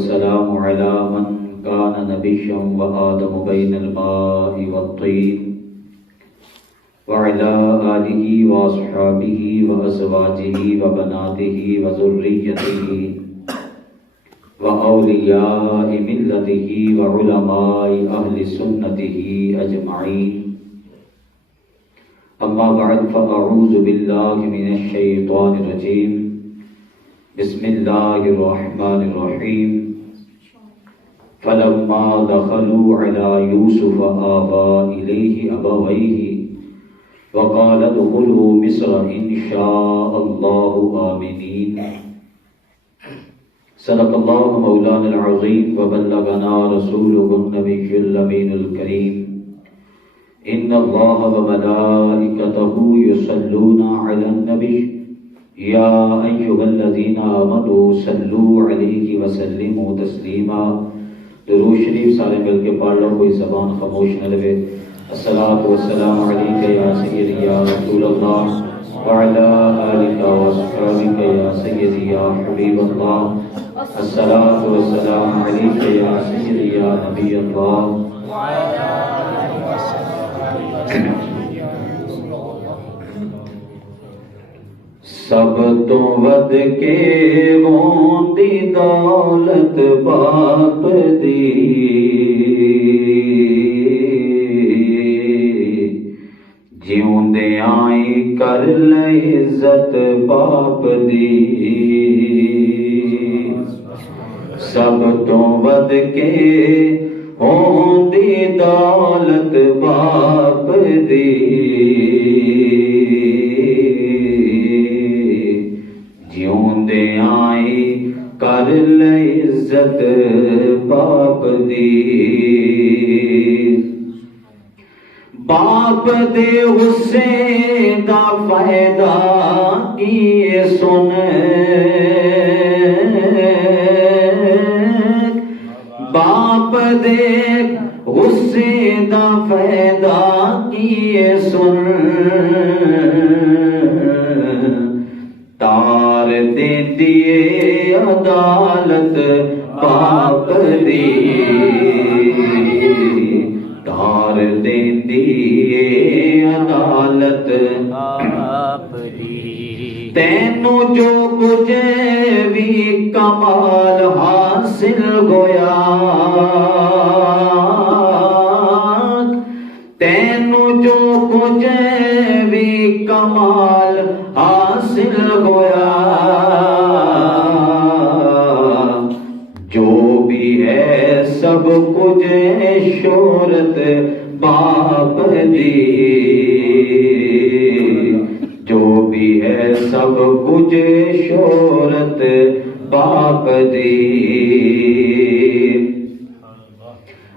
والسلام على من كان نبيا وآدم بين الماء والطين وعلى آله وأصحابه وأزواجه وبناته وذريته وأولياء ملته وعلماء أهل سنته أجمعين. أما بعد فأعوذ بالله من الشيطان الرجيم. بسم الله الرحمن الرحيم. فلما دخلوا على يوسف آوى إليه أبويه وقال ادخلوا مصر إن شاء الله آمنين. صدق الله مولانا العظيم وبلغنا رسوله النبي الأمين الكريم. إن الله وملائكته يصلون على النبي يا أيها الذين آمنوا صلوا عليه وسلموا تسليما. درود شریف سارے مل کے پڑھ لو، کوئی زبان خاموش نہ رہے. الصلاۃ والسلام علیک یا سیدی یا رسول اللہ وعلی آلک واصحابک یا سیدی یا حبیب اللہ. الصلاۃ والسلام علیک یا سیدی یا نبی اللہ. سب تو ود کے موندی دولت باپ دی، جیوندے آئی کر لے عزت باپ دی. سب تو ود کے موندی دولت باپ دی، جیوندے آئی کر لے عزت باپ دی. باپ دے غصے دا فائدہ کیے سن، باپ دے غصے دا فائدہ کیے سن. تار دے دیے عدالت باپ دی، تار دے دیے عدالت باپ دی. تینوں جو کچھ بھی کمال حاصل ہویا، تینوں جو کچھ بھی کمال حاصل ہویا، جو بھی ہے سب کچھ شہرت باپ دی، جو بھی ہے سب کچھ شہرت باپ دی.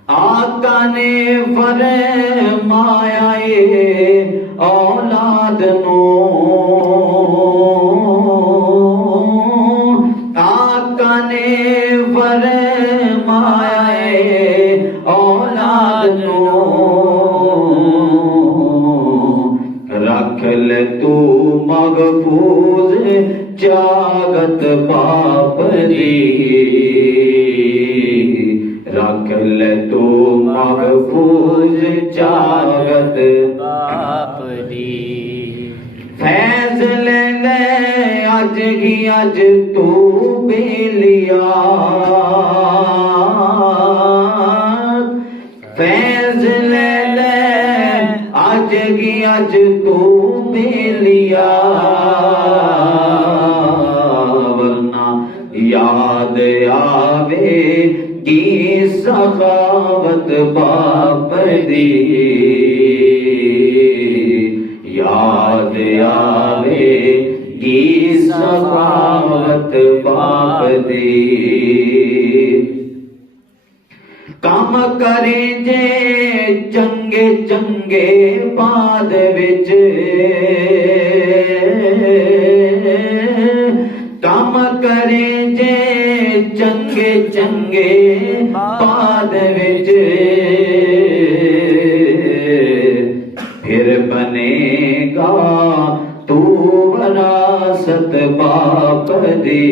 آقا نے فرمایا اولاد نو، آقا نے فرمایا اولاد نو، رکھ لے تو محفوظ جاگت باپ دی، رکھ لے تو محفوظ جاگت باپ دی. فیض لے لے اج ہی اج تو بے لیا، فیض لے لے اج ہی اج تو بے لیا، ورنہ یاد آوے کی سخاوت باپ دی، یاد آوے کی سخاوت باپ دی. کام کریں جے چنگے چنگے بعد وچ، کام کریں جے چنگے چنگے بعد وچ، پھر بنے گا تو وراثت باپ دی،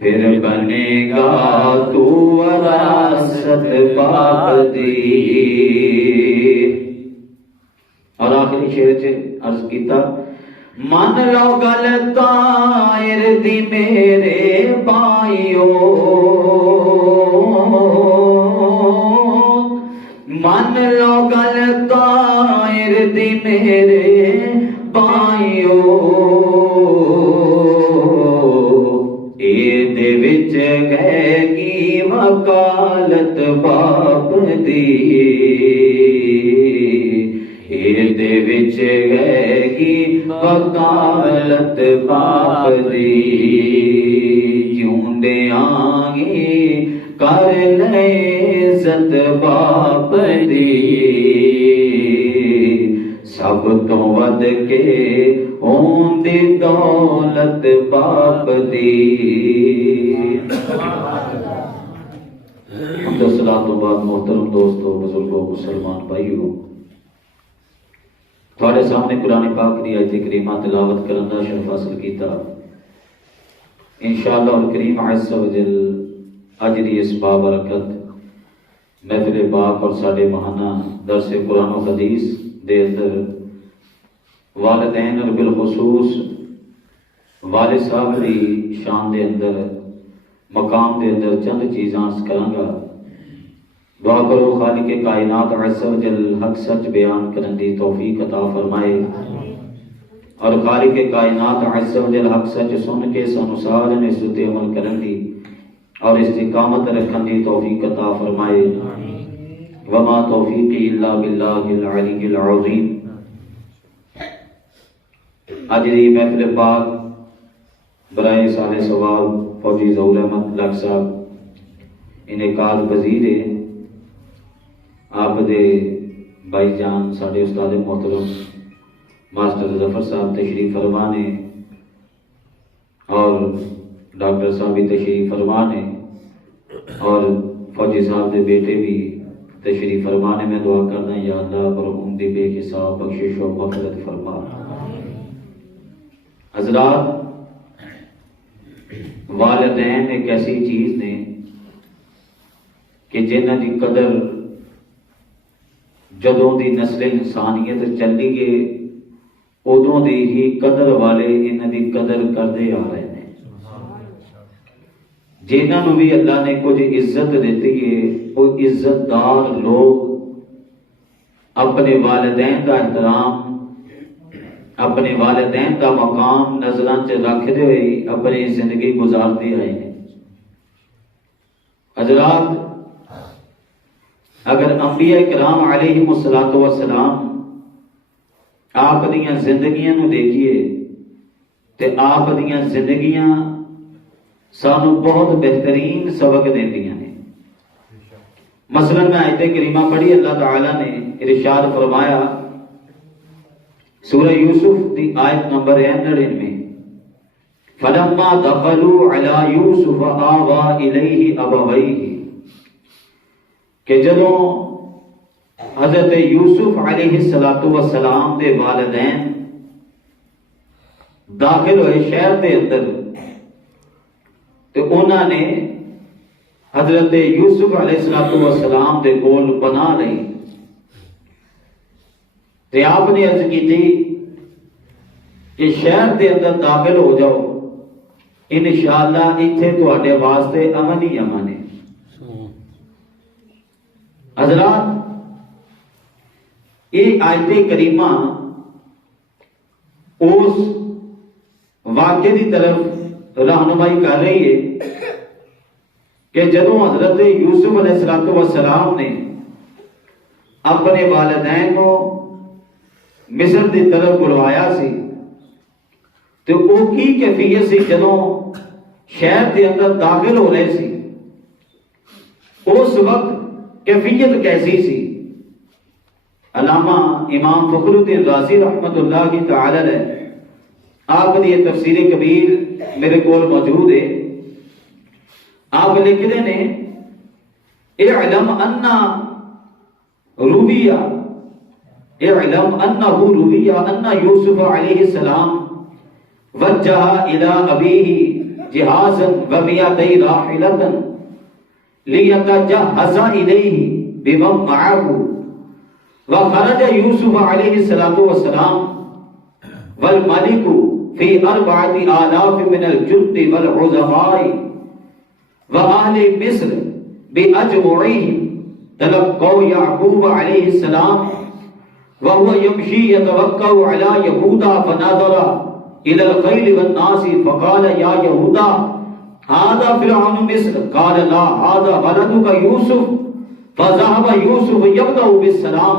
پھر بنے گا تو وراثت باپ دی۔ اور آخری شعر چ عرض کیتا من لو گل طائر دی میرے بھائیو، من لو گل طائر دی میرے بھائیو، اے دے وچ گئے گی وکالت باپ دی، اے دے وچ گئے گی وکالت باپ دی، جیوندیاں گی کر لے عزت باپ دی، سب تو ود کے ہوندی دولت باپ دی۔ حمد و صلاۃ تو بعد محترم دوستو، بزرگوں، مسلمان بھائیو، تھوڑے سامنے قرآن پاک دی آیت کریمہ تلاوت کرن دا شرف حاصل کیتا۔ انشاءاللہ الکریم عز و جل اج دی اس بابرکت محفل پاک اور ساڈے ماہانہ درس قرآن و حدیث دے اندر والدین اور بالخصوص والد صاحب دی شان دے اندر مقام دے اندر چند چیزاں عرض کراں گا۔ دعا کرو خالق کائنات عز و جل حق سچ بیان کرن دی توفیق عطا فرمائے، اور خالق کائنات عز و جل حق سچ سن کے سانو سارے نے ستے عمل کرن دی اور استقامت رکھن دی توفیق عطا فرمائے۔ وما توفیقی الا باللہ العلی العظیم۔ آج دی محفل پاک برائے سال ثواب فوجی ظہور احمد لاکھ صاحب انعقاد پذیر ہے۔ آپ دے بھائی جان ساڈے استاد محترم ماسٹر ظفر صاحب تشریف فرما نے، اور ڈاکٹر صاحب بھی تشریف فرما نے، اور فوجی صاحب دے بیٹے بھی تشریف فرما نے۔ میں دعا کرنا یا اللہ برحم دی بے حساب بخشش و مغفرت فرما۔ حضرات، والدین ایک ایسی چیز نے کہ جنہ دی قدر جدوں دی نسل انسانیت چلی گئے ادوں دی ہی قدر والے انہاں دی قدر کردے آ رہے ہیں۔ جنہاں نوں بھی اللہ نے کچھ عزت دیتی ہے وہ عزت دار لوگ اپنے والدین کا احترام، اپنے والدین کا مقام نظراں چ رکھتے ہوئے اپنی زندگی گزارتے آئے ہیں۔ حضرات، اگر انبیاء کرام علیہم السلام آپ دیاں زندگیاں نو دیکھیے تے آپ دیاں زندگیاں سانو بہت بہترین سبق دیندیاں نے۔ مثلا میں آیت کریمہ پڑھی، اللہ تعالیٰ نے ارشاد فرمایا سورہ یوسف دی آیت نمبر 99 فَلَمَّا دَخَلُوا عَلَى يُوسُفَ آوَى إِلَيْهِ أَبَوَيْهِ، کہ جدوں حضرت یوسف علیہ السلام دے والدین داخل ہوئے شہر دے اندر تو انہوں نے حضرت یوسف علیہ السلام دے کول پناہ لئی تے آپ نے عرض کی تھی کہ شہر دے اندر داخل ہو جاؤ، انشاءاللہ اتھے تواڈے واسطے امن ہی امن ہے۔ حضرات، یہ آیت کریمہ اس واقعے کی طرف رہنمائی کر رہی ہے کہ جدوں حضرت یوسف علیہ السلام نے اپنے والدین کو مصر کی طرف بلوایا سی تو وہ کی کیفیت سی جدوں شہر کے اندر داخل ہو رہے سی، اس وقت کیفیت کیسی سی؟ علامہ امام فخر الدین رازی رحمت اللہ کی تعالی ہے، آپ کی یہ تفسیر کبیر میرے کول موجود ہے۔ آپ لکھتے ہیں اعلم انہ رویہ ان یوسف علیہ السلام وجہ الى ابیہ جہازا ومیتئی راحلتا لیتجہز الیہ بمن معه وخرج یوسف علیہ السلام والملک فی 4,000 من الجند والعظماء وأهل مصر بأجمعهم تلقوا يعقوب عليه السلام وهو يمشي يتوكل على يهوذا فنظر إلى الخيل والناس فقال يا يهوذا هذا فرعون مصر قال لا هذا ولدك يوسف فذهب يوسف يبدأ بالسلام.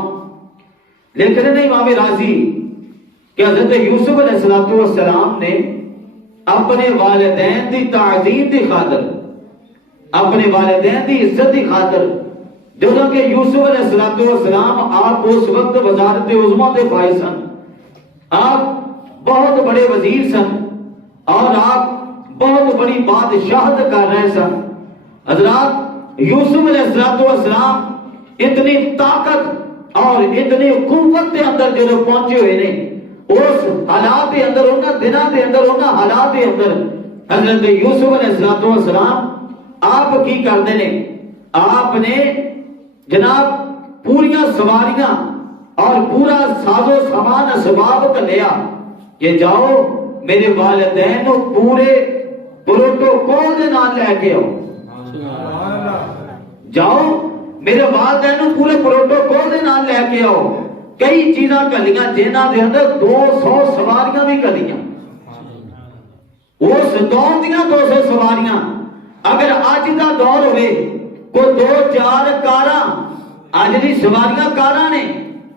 لیکن نہیں امام راضی کہ حضرت یوسف علیہ السلام نے اپنے والدین دی تعظیم دی خاطر اپنے والدین دی عزت دی خاطر جدوں کہ یوسف علیہ السلام آپ اس وقت وزارت عظمیٰ تے فائز سن، آپ بہت بڑے وزیر سن اور آپ بہت بڑی بادشاہت کر رہے سن. حضرات یوسف علیہ السلام اتنی طاقت اور اتنی قوت کے اندر جو پہنچے ہوئے نے، اس حالات کے اندر انہاں دنوں کے اندر انہاں حالات کے اندر حضرت یوسف علیہ السلام آپ کی کرتے ہیں، آپ نے جناب پوریا سواریاں اور پورا ساز و سامان اسباب لیا کہ جاؤ میرے والدین کو پورے پروٹوکول دے نال لے کے آؤ، جاؤ میرے والدین کو پورے پروٹوکول دے نال لے کے آؤ. کئی چیزاں کلیاں جنہاں دے اندر 200 سواریاں بھی کلیاں، اس دور دیاں 200 سواریاں. اگر آج دا دور ہوئے کو 2-4 کاراں آج دی سواریاں کاراں نے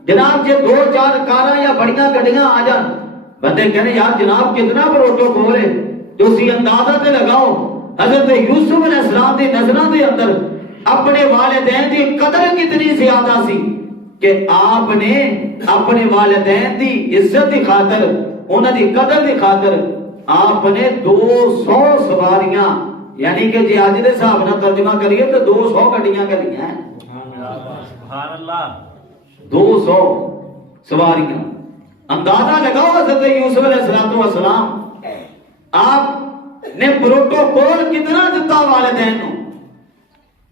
جناب، جے 2-4 کاراں یا بڑیاں گڈیاں آ جان بندے کہنے یار جناب کتنا پروٹوکول ہے. تو اسی اندازہ تے لگاؤ حضرت یوسف علیہ السلام دی نظراں دے اندر اپنے والدین دی قدر کتنی زیادہ سی کہ آپ نے اپنے والدین دی عزت دی خاطر انہاں دی قدر دی خاطر آپ نے 200 سواریاں، یعنی کہ جی آج دے حساب نہ ترجمہ کریے تو 200 گڈیاں کریاں ہیں. سبحان اللہ، 200 سواریاں. اندازہ لگاؤ حضرت یوسف علیہ السلام آپ نے پروٹوکول کتنا دیتا والدین نو.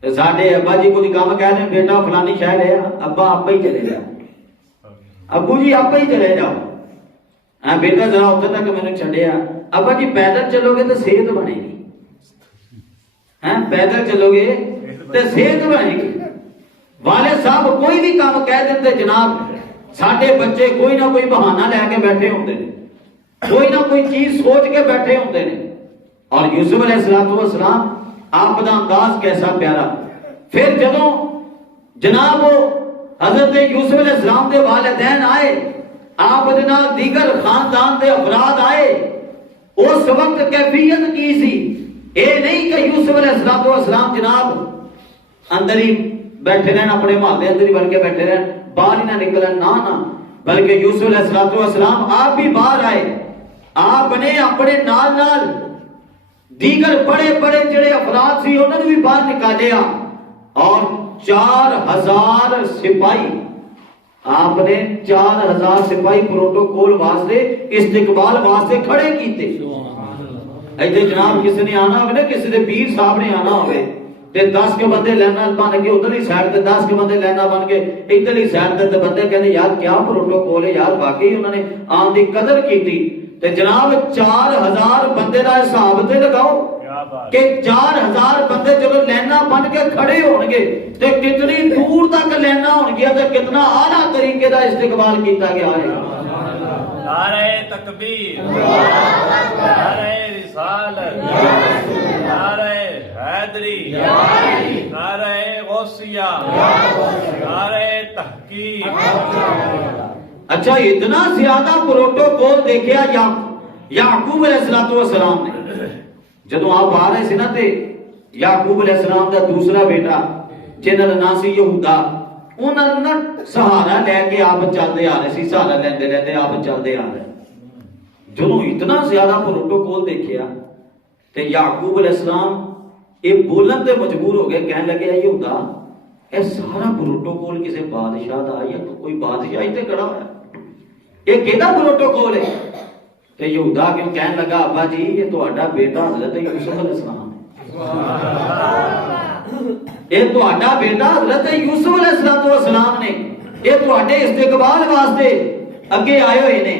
ساڈے ابا جی کو کام کہہ رہے ہیں بیٹا فلانی شہر ہے، ابا آپ ہی چلے جاؤ، ابو جی آپ ہی چلے جاؤ. ہاں بیٹا ذرا اتر تک میں نے چھڈیا، ابا جی پیدل چلو گے تو صحت بنے گی، ہاں پیدل چلو گے تو صحت بنے گی. والد صاحب کوئی بھی کام کہہ دیتے جناب، ساڈے بچے کوئی نہ کوئی بہانہ لے کے بیٹھے ہوندے نے، کوئی نہ کوئی چیز سوچ کے بیٹھے ہوندے نے. اور یوسف علیہ السلام آپ دا انداز کیسا پیارا. پھر جدوں جناب حضرت یوسف علیہ السلام دے والدین آئے، آپ دے نال دیگر خاندان دے افراد آئے، اس وقت کیفیت کی سی؟ اے نہیں کہ یوسف علیہ السلام جناب اندر ہی بیٹھے رہن، اپنے محلے اندر ہی بن کے بیٹھے رہن، باہر ہی نہ نکلن، نہ بلکہ یوسف علیہ السلام آپ بھی باہر آئے. آپ نے اپنے نال نال دیگر بڑے بڑے جڑے افراد سی انہوں نے بھی باہر نکالیا اور 4000 سپاہی، آپ نے 4000 سپاہی پروٹوکول واسطے استقبال واسطے کھڑے کیتے. ایتھے جناب کسی نے آنا ہوئے نا، کسی نے پیر صاحب نے آنا ہوئے تے 10 کے بندے لینا بن کے ادھر ہی سائڈ تے 10 کے بندے لینا بن کے ادھر ہی سائڈ تے بندے کہنے یار کیا پروٹوکول ہے یار، باقی انہوں نے آن دی قدر کیتی. تے جناب 4000 بندے دا حساب تے لگاؤ کہ 4000 بندے جب لینا بن کے کھڑے ہون گے تے کتنی دور تک لینا ہون گیا تے کتنا اعلیٰ طریقے دا استقبال کیتا گیا ہے. نعرہ تکبیر، نعرہ رسالت، نعرہ حیدری، نعرہ غوثیہ، نعرہ تحقیق. اچھا اتنا زیادہ پروٹوکول دیکھیا یعقوب علیہ السلام نے. جدو آپ آ رہے سے نا تے یعقوب علیہ السلام دا دوسرا بیٹا جنہاں دا نام سی یہودا، انہاں نے سہارا لے کے آپ چلتے آ رہے سی، سہارا لیندے لیندے آپ چلتے آ رہے. جدو اتنا زیادہ پروٹوکول دیکھیا تے یعقوب علیہ السلام یہ بولن تے مجبور ہو گئے، کہنے لگے یہودا اے سارا پروٹوکول کسی بادشاہ دا یا کوئی بادشاہ ہی تے کڑا ہوا ہے، یہ کیڑا پروٹوکول ہے؟ تو یہودا کیوں کہنے لگا ابا جی یہ تہاڈا بیٹا حضرت یوسف علیہ السلام ہے، یہ تہاڈا بیٹا حضرت یوسف علیہ السلام نے، یہ تہاڈے استقبال واسطے اگے آئے ہوئے نے۔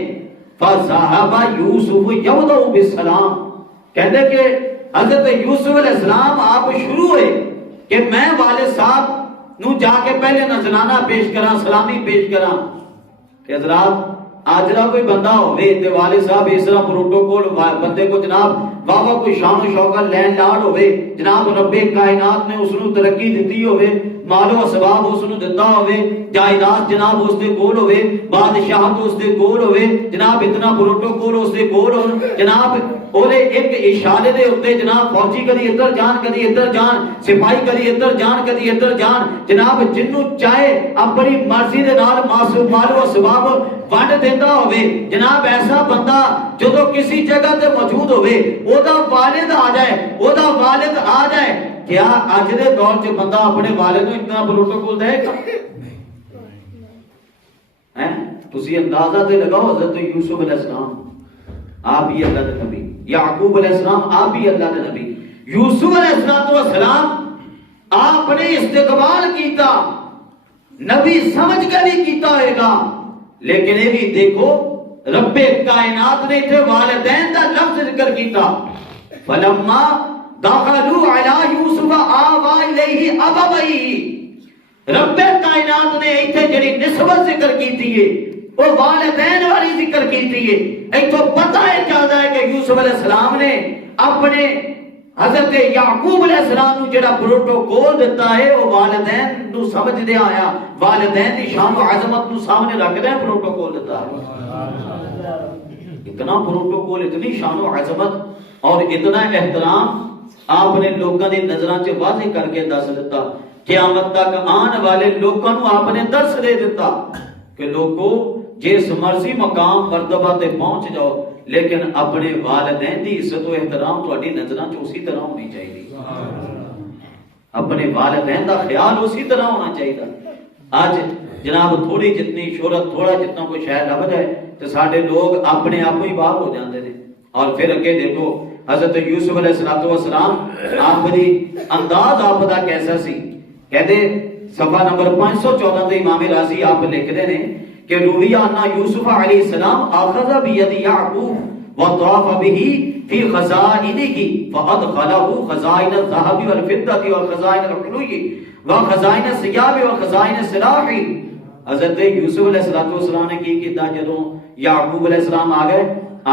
فَذَهَبَ يُوسُفُ يَوْدَعُ بِالسَّلَامِ، کہتے کہ حضرت یوسف علیہ السلام آپ شروع ہوئے کہ میں والد صاحب نو جا کے پہلے نذرانہ پیش کراں، سلامی پیش کراں کہ حضرات آجرا کوئی بندہ ہوئے تے والد صاحب اس طرح پروٹوکول بندے کو جناب بابا کوئی شان و شوکت لین لاڑ ہوئے، جناب رب کائنات نے اس نو ترقی دیتی ہوئے، مال و اسباب اس نو دیتا ہوئے، جائیداد جناب اس دے کول ہوئے، بادشاہت اس دے کول ہوئے، جناب اتنا پروٹوکول اس دے کول ہو، جناب اولے ایک اشارے دے ہوتے جناب فوجی کدی ادھر جان کدی ادھر جان، سپاہی کدی ادھر جان کدی ادھر جان، جناب جنوں چاہے اپنی مرضی دے نال مال و اسباب ونڈ دیتا ہوئے، جناب ایسا بندہ جدو کسی جگہ تے موجود ہوئے او دا والد آ جائے، او دا والد آ جائے، کیا اج دے دور چ بندہ اپنے والد نو اتنا پروٹوکول دے گا؟ ہیں تسی اندازہ تے لگاؤ، حضرت یوسف علیہ السلام آپ ہی اللہ دے نبی، یعقوب علیہ السلام آپ ہی اللہ دے نبی، یوسف علیہ السلام آپ نے استقبال کیتا، نبی سمجھ کے بھی کیتا ہوئے گا، لیکن یہ بھی دیکھو رب کائنات نے اتنے والدین دا لفظ ذکر کیتا، فلما دخلوا علی یوسف آوا الیہ ابویہ، رب کائنات نے اتنے جڑی نسبت ذکر کیتی ہے وہ والدین والی ذکر کیتی ہے، ایتھے پتہ ہے چلدا ہے کہ یوسف علیہ السلام نے اپنے حضرت یعقوب علیہ السلام نو جڑا پروٹوکول دیتا ہے وہ والدین نو سمجھ دے آیا، والدین دی شان و عظمت نو سامنے رکھ دے پروٹوکول دیتا ہے، اتنا پروٹوکول، اتنی شان و عظمت اور اتنا احترام آپ نے لوگوں دی نظراں چ واضح کر کے دس دیتا، قیامت تک آن والے لوگوں نو آپ نے درس دے دیتا کہ لوگوں جس مرضی مقام مرتبہ تے پہنچ جاؤ لیکن اپنے والدین دی عزت و احترام تہاڈی نظراں چ اسی طرح ہونی چاہیے، اپنے والدین دا خیال اسی طرح ہونا چاہیے۔ آج جناب تھوڑی جتنی شہرت، تھوڑا جتنا کوئی شہر لب جائے تو سارے لوگ اپنے آپ ہی باہر ہو جاندے نے، اور پھر اگے دیکھو حضرت یوسف علیہ السلام آپ دی انداز آپ دا کیسا سی، کہتے صفحہ نمبر 514 تے امام رازی آپ لکھتے ہیں کہ رویہ انا یوسف علیہ السلام اخذ بید یعقوب وطاف به فی خزائنہ فادخلہ خزائن الذهب والفضة وخزائن الحلي وخزائن الثياب وخزائن السلاح۔ حضرت یوسف علیہ السلام نے کی کیتا جدوں یعقوب علیہ السلام آ گئے،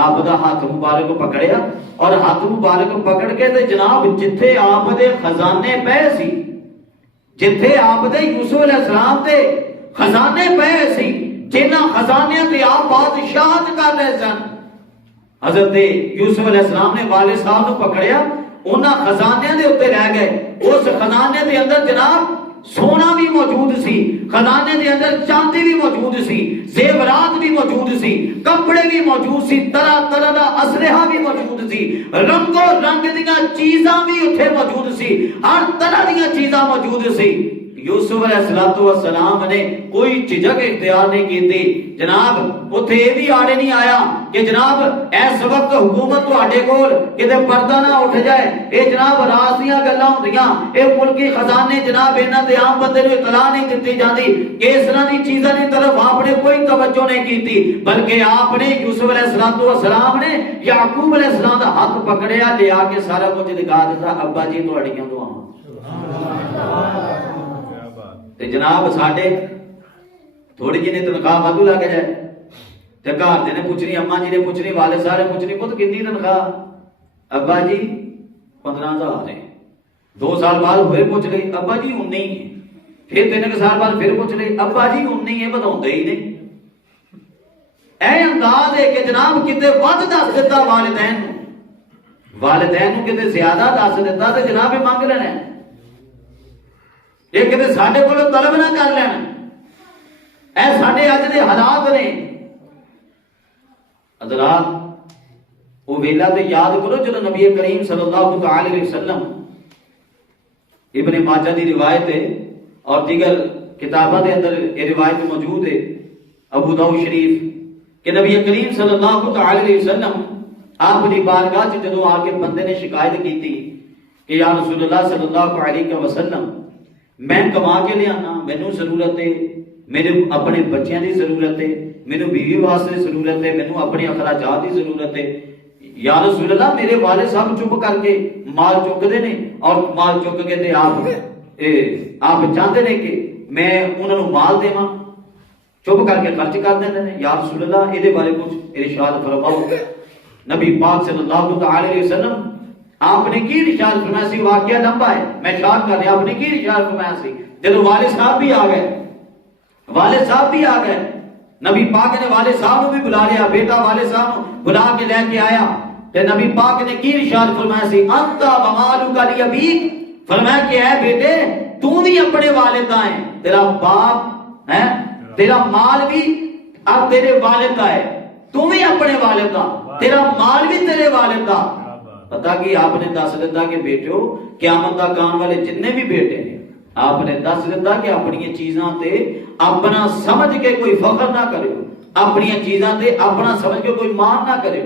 آپ دا ہاتھ مبارک پکڑیا اور ہاتھ مبارک پکڑ کے تے جناب جتھے آپ دے خزانے پے سی، جتھے آپ دے یوسف علیہ السلام دے خزانے پے سی، جنہ خزانے تے آپ بادشاہت کر رہے سن، حضرت یوسف علیہ السلام نے والد صاحب نو پکڑیا، انہاں خزانے دے اوتے رہ گئے، اس خزانے دے اندر جناب سونا بھی موجود سی، خزانے دے اندر چاندی بھی موجود سی، زیورات بھی موجود سی، کپڑے بھی موجود سی، طرح طرح دا اسلحہ بھی موجود سی، رنگو رنگ دیاں چیزاں بھی اتھے موجود سی، ہر طرح دیاں چیزاں موجود سی۔ یوسف علیہ السلام نے کوئی جھجک اختیار نہیں کی تھی، جناب اتھے یہ بھی آڑے نہیں آیا کہ جناب اس وقت حکومت تواڈے کول کتے پردہ نہ اٹھ جائے، اے جناب راز دیاں گلاں ہوندیاں، اے ملکی خزانے جناب انہاں دے عام بندے نوں اطلاع نہیں دتی جاندی، اس طرح دی چیزاں دی طرف آپ نے کوئی توجہ نہیں کیتی، بلکہ آپ نے یوسف علیہ السلام نے یعقوب علیہ السلام دا ہاتھ پکڑیا، لیا کے سارا کچھ دکھا دیتا، ابا جی تواڈیاں دعاواں تے جناب ساڈے تھوڑی جی تنخواہ وادو لگ جائے تے گھر دے نے پوچھنی، اما جی نے پوچھنی، والد صاحب نے پوچھنی، پتہ کتنی تنخواہ؟ ابا جی 15,000 ہے، 2 سال بعد ہوئے پوچھ لئی، ابا جی 19 ہے، پھر 3 سال بعد پھر پوچھ لئی، ابا جی 19 ہے، بتاؤندے ہی نہیں۔ اے انداز ہے کہ جناب کتے ود دس دیتا والدین نو کتے زیادہ دس دیتا تے جناب منگ لینا، یہ کتے ساڈے کولوں طلب نہ کر لینا، اے ساڈے اج دے حالات نے۔ حضرات وہ ویلا تے یاد کرو جدوں نبی کریم صلی اللہ تعالی علیہ وسلم، ابن ماجہ دی روایت ہے اور دیگر کتاباں دے اندر یہ روایت موجود ہے، ابو داؤد شریف کہ نبی کریم صلی اللہ تعالی علیہ وسلم آپ کی بارگاہ چ جدوں آ کے بندے نے شکایت کی تھی کہ یا رسول اللہ صلی اللہ علیہ وسلم میں کما کے لے آنا، مینوں ضرورت ہے، میرے اپنے بچیاں دی ضرورت ہے، مینوں بیوی واسطے ضرورت ہے، مینوں اپنے اخراجات دی ضرورت ہے، یا رسول اللہ میرے والد صاحب چپ کر کے مال چکتے نے اور مال چک کے تے آپ چاہتے نے کہ میں انہوں نے مال دیواں، چپ کر کے خرچ کر دیندے نے، یا رسول اللہ یہ بارے کچھ ارشاد فرماؤ۔ نبی پاک صلی اللہ تعالی علیہ وسلم آپ نے کی ارشاد فرمایا سی؟ واقعہ لمبا ہے، میں ارشاد کر رہا، آپ نے کی ارشاد فرمایا سی؟ جب والد صاحب بھی آ گئے، والد صاحب بھی آ گئے، نبی پاک نے والد صاحب کو بھی بلا لیا، بیٹا والد صاحب بلا کے لے کے آیا، تے نبی پاک نے کی ارشاد فرمایا سی؟ انت ومالک لیبیک، فرمایا کہ اے بیٹے تو بھی اپنے والد کا ہے، تیرا باپ ہے، تیرا مال بھی اب تیرے والد کا ہے، تو بھی اپنے والد کا، تیرا مال بھی تیرے والد کا۔ پتا کہ آپ نے دس دیتا کہ بیٹو قیامت تک آن والے جتنے بھی بیٹے ہیں، آپ نے دس دیتا کہ اپنی چیزاں تے اپنا سمجھ کے کوئی فخر نہ کرے، اپنی چیزاں تے اپنا سمجھ کے کوئی مان نہ کرے،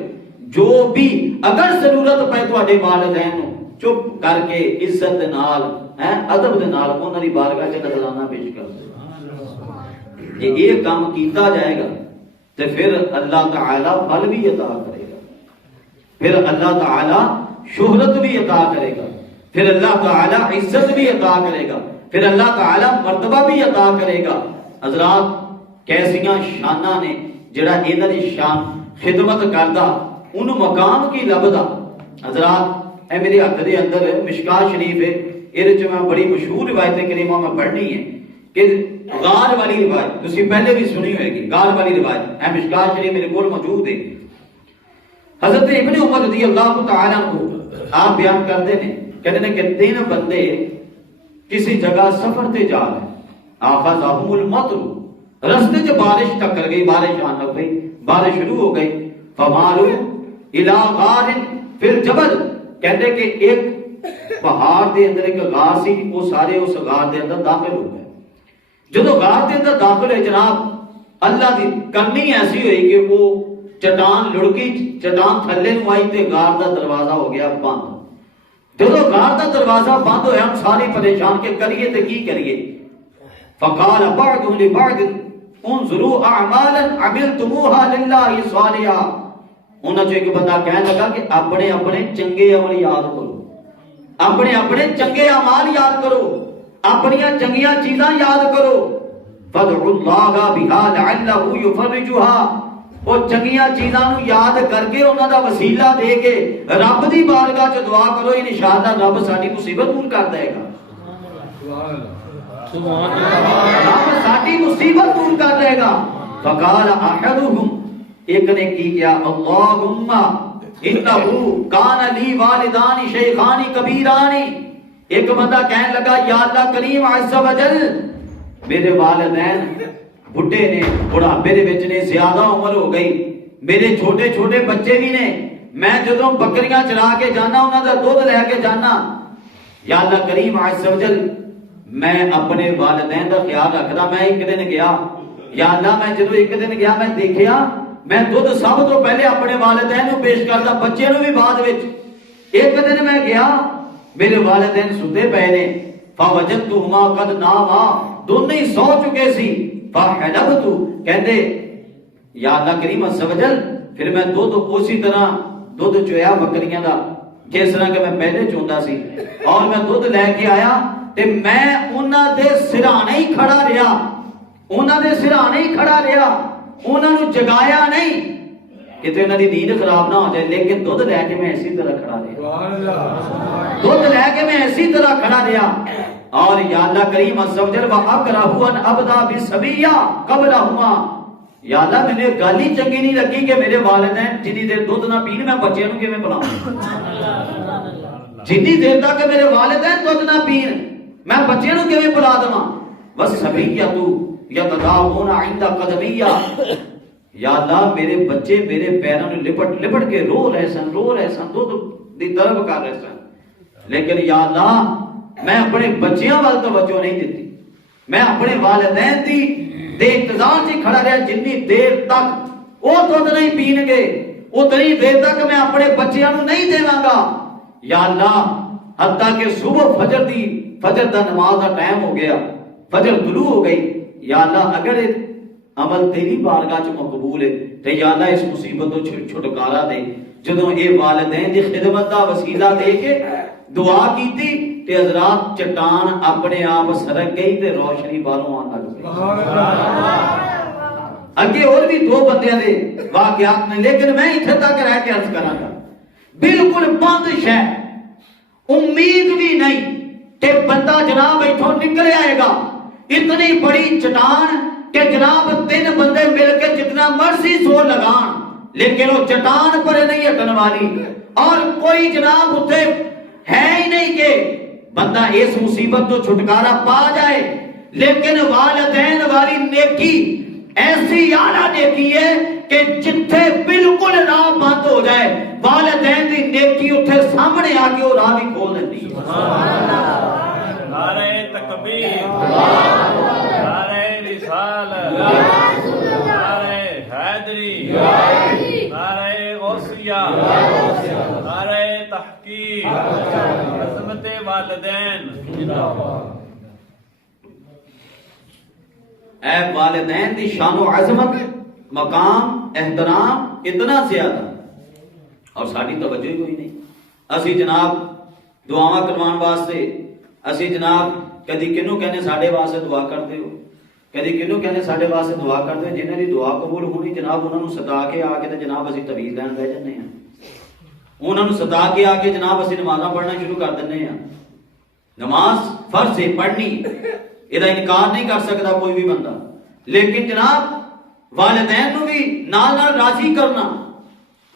جو بھی اگر ضرورت پے تواڈے والدین نو چپ کر کے عزت دے نال ادب دے نال انہاں دی بارگاہ وچ نذرانہ پیش کر دے۔ یہ کام کیتا جائے گا تے پھر اللہ تعالی پھل بھی عطا کرے گا، پھر اللہ تعالی شہرت بھی عطا کرے گا، پھر اللہ تعالی عزت بھی عطا کرے گا، پھر اللہ تعالی مرتبہ بھی عطا کرے گا۔ حضرات کیسیاں شاناں نے جڑا انہاں دی شان خدمت کردا ان مقام کی لبدا۔ حضرات اے میرے ہاتھ دے اندر مشکاہ شریف ہے، اے جو میں بڑی مشہور روایت کریمہ میں پڑھنی ہے کہ غار والی روایت تسی پہلے بھی سنی ہوئے گی، غار والی روایت اے مشکاہ شریف میرے کول موجود ہے۔ حضرت ابن عمر رضی اللہ تعالیٰ عنہ آپ بیان کرتے ہیں، کہتے ہیں کہ 3 بندے کسی جگہ سفر تے جا رہے، آخذہم المطر، رستے سے بارش ٹکر گئی، بارش آن لگ گئی، بارش شروع ہو گئی، فمالو الی غار فی الجبل، کہتے کہ ایک پہاڑ دے اندر ایک غار سی، وہ سارے اس غار دے اندر داخل ہو گئے۔ جدو غار دے اندر داخل ہوئے جناب اللہ دی کرنی ایسی ہوئی کہ وہ چٹان لڑکی، چٹان تھلے نو آئی تے غار دا دروازہ ہو گیا بند۔ جدو غار دا دروازہ بند ہویا ہم سارے پریشان کہ کریے تے کی کریے؟ فقال بعضهم لبعض انظروا اعمالا عملتموها للہ صالحا، انہاں جو ایک بندہ کہنے لگا کہ اپنے اپنے چنگے عمل یاد کرو، اپنے اپنے چنگے اعمال یاد کرو، اپنی چنگیاں چیزاں یاد کرو، فادعوا اللہ بها لعلہ یفرجها، وہ چنگیاں چیزاں نو یاد کر کے انہاں دا وسیلہ دے کے رب دی بارگاہ چ دعا کرو، انشاءاللہ رب ساری مصیبت دور کر دے گا۔ سبحان اللہ، رب ساری مصیبت دور کر دے گا۔ فقال احدهم، ایک نے کی کیا، اللہم انہو کان لی والدان شیخان کبیران، ایک بندہ کہنے لگا یا اللہ کریم عز و جل، میرے والدین بڈھے نے، بڑھاپے دے وچ نے، زیادہ عمر ہو گئی، میرے چھوٹے چھوٹے بچے بھی نے، میں جدوں بکریاں چرا کے جانا انہاں دا دودھ لے کے جانا، یا اللہ کریم عز و جل میں اپنے والدین دا خیال رکھدا۔ میں ایک دن گیا، یا اللہ میں جدوں ایک دن گیا میں دیکھیا میں دودھ سب تو پہلے اپنے والدین نو پیش کردا، بچے نو بھی بعد وچ۔ ایک دن میں گیا میرے والدین ستے پے نے، فوجدتهما قد ناما، دونوں ہی سو چکے سی، فحلبت، کہندے یا اللہ کریم عز و جل پھر میں دودھ اسی طرح دودھ چویا بکریاں دا جس طرح کہ میں پہلے چوندا سی، اور میں دودھ لے کے آیا تے میں انہاں دے سرانے ہی کھڑا رہیا، انہاں دے سرانے ہی کھڑا رہیا، انہاں نو جگایا نہیں کہ تو انہاں دی نیند خراب نہ ہو جائے، لیکن دودھ لے کے میں اسی طرح کھڑا رہیا، دودھ لے کے میں اسی طرح کھڑا رہیا۔ اور یا اللہ کریم عز و جل وَأَكْرَهُ أَنْ أَبْدَأَ بِالصَّبِيَّةِ قَبْلَهُمَا، یا اللہ میں نے گل ہی چنگی نہیں لگی کہ میرے والدین جنی دیر دودھ نہ پین میں بچے نوں کیویں پلاواں، جنی دیر تک میرے والدین دودھ نہ پین میں بچے نوں کیویں پلا دواں۔ وَالصَّبِيَّةُ يَتَدَاعُونَ عِندَ قَدَمِيَّ، یا اللہ میرے بچے میرے پیروں نے لپٹ لپٹ کے رو رہے سن دودھ دی طلب کر رہے سن، لیکن یا اللہ میں اپنے بچیاں وال توجہ نہیں دیتی، میں اپنے والدین دی دے انتظار سے کھڑا رہا جنی دیر تک وہ دودھ نہیں پین گے، اتنی دیر تک میں اپنے بچیاں نو نہیں دیواں گا۔ یا اللہ حتیٰ کہ صبح فجر دا نماز دا ٹائم ہو گیا، فجر طلوع ہو گئی، یا اللہ اگر عمل تیری بارگاہ چ مقبول ہے تے یا اللہ اس مصیبت تو چھٹکارا دے۔ جدوں اے والدین دی خدمت دا وسیلہ دے کے دعا کیتی تے حضرات چٹان اپنے آپ سرک گئی تے روشنی بالوں آن لگ گئی۔ اگے اور بھی دو بندیاں دے واقعات نے، لیکن میں اتنے تک رہ کے عرض کراں گا، بالکل بند شے، امید بھی نہیں کہ بندہ جناب ایتھوں نکل آئے گا، اتنی بڑی چٹان کہ جناب 3 بندے مل کے جتنا مرضی زور لگان لیکن وہ چٹان پر نہیں ہٹن والی، اور کوئی جناب اتنے ہے ہی نہیں کہ بندہ اس مصیبت تو چھٹکارا پا جائے۔ لیکن والدین والی نیکی ایسی اعلیٰ نیکی ہے کہ جتھے بالکل راہ بند ہو جائے والدین دی نیکی اتھے سامنے آ کے وہ راہ بھی کھول دیتی ہے۔ نعرہ تکبیر، نعرہ رسالت، نعرہ حیدری، نعرہ غوثیہ، نعرہ تحقیق، عظمت والدین۔ اے والدین دی شان و عظمت، مقام، احترام اتنا زیادہ، اور ساری توجہ کوئی نہیں۔ اسی جناب دعاواں کروان واسطے، اسی جناب کدی کنوں کہنے ساڈے واسطے دعا کرتے ہو، کدی کنوں کہنے ساڈے واسطے دعا کرتے ہو، جنہاں دی دعا قبول ہونی جناب انہاں نوں ستا کے آ کے تے جناب اسی تعویذ لین بیٹھ جاندے ہیں، انہاں نوں ستا کے آ کے جناب اسی نمازاں پڑھنا شروع کر دنے ہیں۔ نماز فرض ہے پڑھنی، یہ انکار نہیں کر سکتا کوئی بھی بندہ، لیکن جناب والدین نو بھی نال نال راضی کرنا،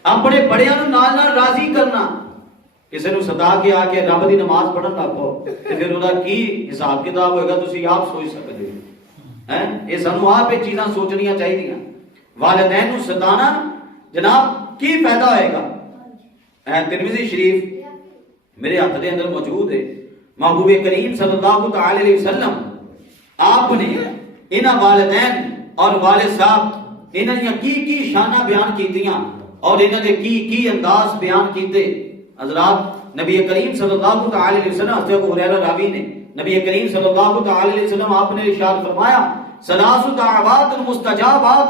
اپنے بڑیاں نو نال نال راضی کرنا۔ کسی نو ستا کے آ کے رب دی نماز پڑھن لگو تے پھر وہ کی حساب کتاب ہوئے گا تسی آپ سوچ سکتے ہیں۔ یہ سانو آپ یہ چیزاں سوچنیاں چاہیے۔ والدین نو ستانا جناب کی فائدہ ہوئے گا؟ ترمذی شریف میرے ہاتھ دے اندر موجود ہے، محبوب کریم صلی اللہ تعالی علیہ وسلم آپ نے انہاں والدین اور والد صاحب انہاں کی شانہ بیان کیتیاں اور انہاں دے کی انداز بیان کیتے۔ حضرات نبی کریم صلی اللہ تعالی علیہ وسلم حضرت ابو ہریرہ راوی نے، نبی کریم صلی اللہ تعالی علیہ وسلم آپ نے ارشاد فرمایا ثلاث دعوات مستجابات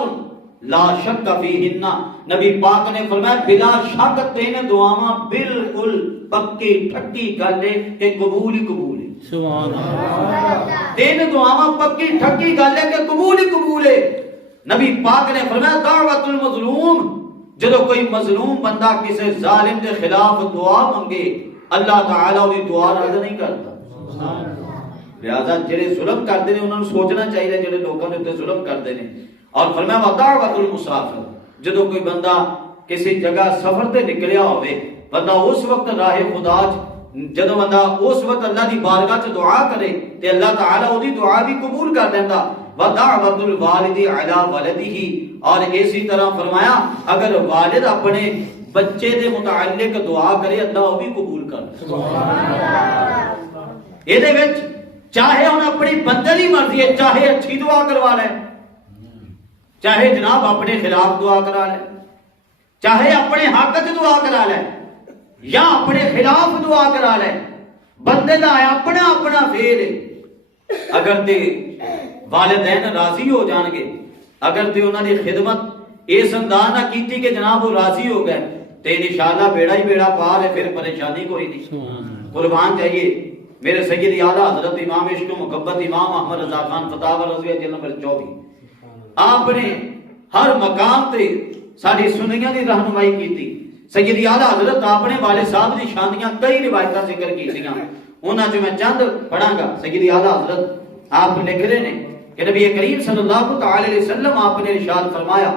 لا شک فیہن، نبی پاک نے فرمایا بلا شک 3 دعاواں بالکل پکی ٹھکی گل ہے کہ قبول ہی قبول ہے۔ سبحان اللہ، 3 دعاواں پکی ٹھکی گل ہے کہ قبول ہی قبول ہے۔ نبی پاک نے فرمایا دعوت المظلوم، جدو کوئی مظلوم بندہ کسی ظالم کے خلاف دعا منگے اللہ تعالیٰ وہی دعا رد نہیں کرتا۔ لہذا جڑے ظلم کرتے ہیں انہوں نے سوچنا چاہیے جڑے لوگوں نے ظلم کرتے ہیں۔ اور فرمایا دعوت المسافر، جدو کوئی بندہ کسی جگہ سفر تے نکلیا ہوئے، بندہ اس وقت راہ خدا جدو بندہ اس وقت اللہ دی بارگاہ چ دعا کرے تے اللہ تعالیٰ وہی دعا بھی قبول کر دیتا۔ ودعوت الوالد علی ولدہ، اور اسی طرح فرمایا اگر والد اپنے بچے دے متعلق دعا کرے اللہ وہ بھی قبول کر۔ یہ چاہے ہم اپنی بندے کی مرضی ہے، چاہے اچھی دعا کروا لے، چاہے جناب اپنے خلاف دعا کرا لے، چاہے اپنے حق چ دعا کرا لے یا اپنے خلاف دعا کرا لے، بندے دا اپنا اپنا فیل ہے۔ اگر تے والدین راضی ہو جان گے، اگر تے انہاں دی خدمت اس انداز نہ کیتی کہ جناب وہ راضی ہو گئے تے انشاءاللہ بیڑا ہی بیڑا پار ہے، پھر پریشانی کوئی نہیں۔ قربان چاہیے میرے سید اعلیٰ حضرت امام عشق و محبت امام احمد رضا خان فتاوی رضویہ جلد نمبر 24، آپ نے ہر مقام تے ساری سنیاں دی رہنمائی کیتی۔ سید اعلیٰ حضرت آپ نے والد صاحب دی شانیاں کئی روایتاں ذکر کیتیاں، انہاں جو میں چند پڑھاں گا۔ سید اعلیٰ حضرت آپ لکھ رہے ہیں کہ نبی کریم صلی اللہ تعالی علیہ وسلم آپ نے ارشاد فرمایا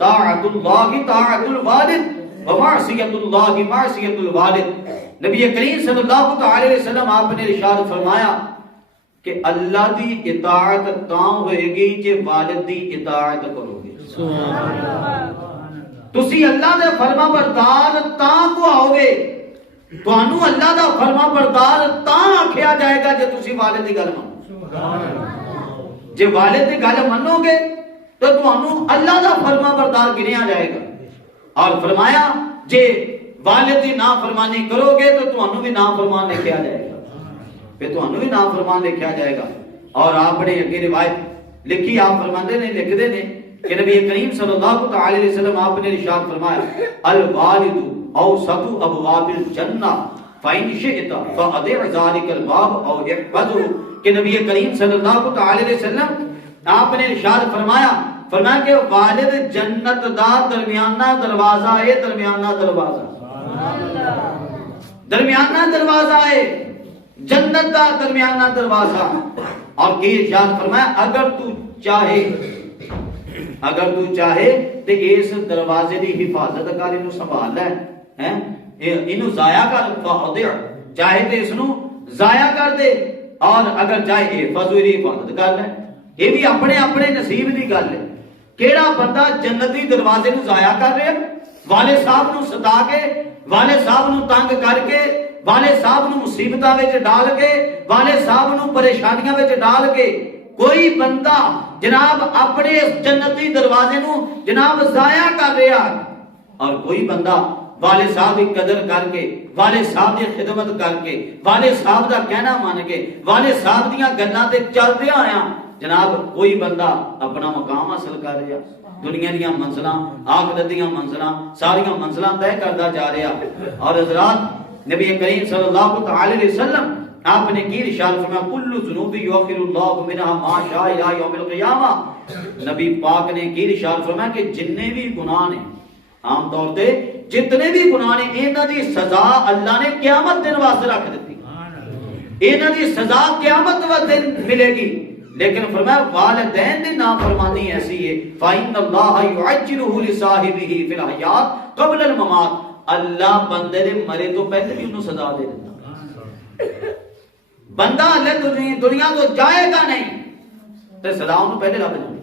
طاعت اللہ طاعت الوالد ومعصیت اللہ معصیت الوالد۔ نبی کریم صلی اللہ تعالی علیہ وسلم آپ نے ارشاد فرمایا کہ اللہ دی اطاعت تاں ہوئے گی کہ والد دی اطاعت کرو گے۔ تسی اللہ دے فرما بردار تاں کو آؤ گے، تانوں اللہ دا فرما بردار تاں آکھیا جائے گا جے تسی والد دی گل منو۔ جے والد دی گل منو گے تو تمہوں اللہ دا فرما بردار گنیا جائے گا. اور فرمایا جے والد کی نافرمانی کرو گے تو تمہوں بھی نافرمان لکھیا جائے گا, پھر تمہوں بھی نافرمان لکھیا جائے گا. اور آپ نے اگے روایت لکھی, آپ فرماندے نے لکھدے نے کہ نبی کریم صلی اللہ تعالی علیہ وسلم آپ نے ارشاد فرمایا الوالد اوسط ابواب الجنہ فإن شئت فأدع ذلك الباب او احفظه, کہ نبی کریم صلی اللہ تعالی علیہ وسلم آپ نے ارشاد فرمایا کہ والد جنت دا درمیانہ دروازہ ہے, درمیانہ دروازہ, درمیانہ دروازہ ہے جنت دا درمیانہ دروازہ. اور کی ارشاد فرمایا اگر تو چاہے تے اس دروازے دی حفاظت کر, انو سنبھال لے, انو ضائع کر, فاضع چاہے تے اس نو ضائع کر دے, اور اگر چاہے حفاظت دی حفاظت کر لے. یہ بھی اپنے اپنے نصیب دی گل ہے. کیڑا بندہ جنتی دروازے نو ضائع کر رہا, والد صاحب نو ستا کے, والد صاحب نو تنگ کر کے, والد صاحب نو مصیبتاں وچ ڈال کے, والد صاحب نو پریشانیاں وچ ڈال کے کوئی بندہ جناب اپنے جنتی دروازے نو جناب ضائع کر رہا, اور کوئی بندہ والد صاحب کی قدر کر کے, والد صاحب کی خدمت کر کے, والد صاحب دا کہنا مان کے, والد صاحب دیاں گلاں تے چلدے آیا جناب کوئی بندہ اپنا مقام حاصل کر رہا, دنیا دیاں منزلاں, آخرت دیاں منزلاں, ساریاں منزلاں طے کردا جا رہا. اور حضرات نبی کریم صلی اللہ تعالی علیہ وسلم آپ نے کی ارشاد فرمایا کل ذنوب یغفر اللہ منها ما شاء الی یوم القیامہ. نبی پاک نے کی ارشاد فرمایا کہ جتنے بھی گناہ نے, عام طور تے جتنے بھی گناہ نے, انہاں دی سزا اللہ نے قیامت دن واسطے رکھ دتی, انہاں دی سزا قیامت دن ملے گی. لیکن فرمایا والدین دی نافرمانی ایسی ہے فإن اللہ یعجلہ لصاحبہ فی الحیات قبل الممات, اللہ بندے دے مرے تو پہلے بھی انہوں سزا دے دیتا. بندہ اللہ دنیا تو جائے گا نہیں تے سزا انہوں پہلے رب جانے.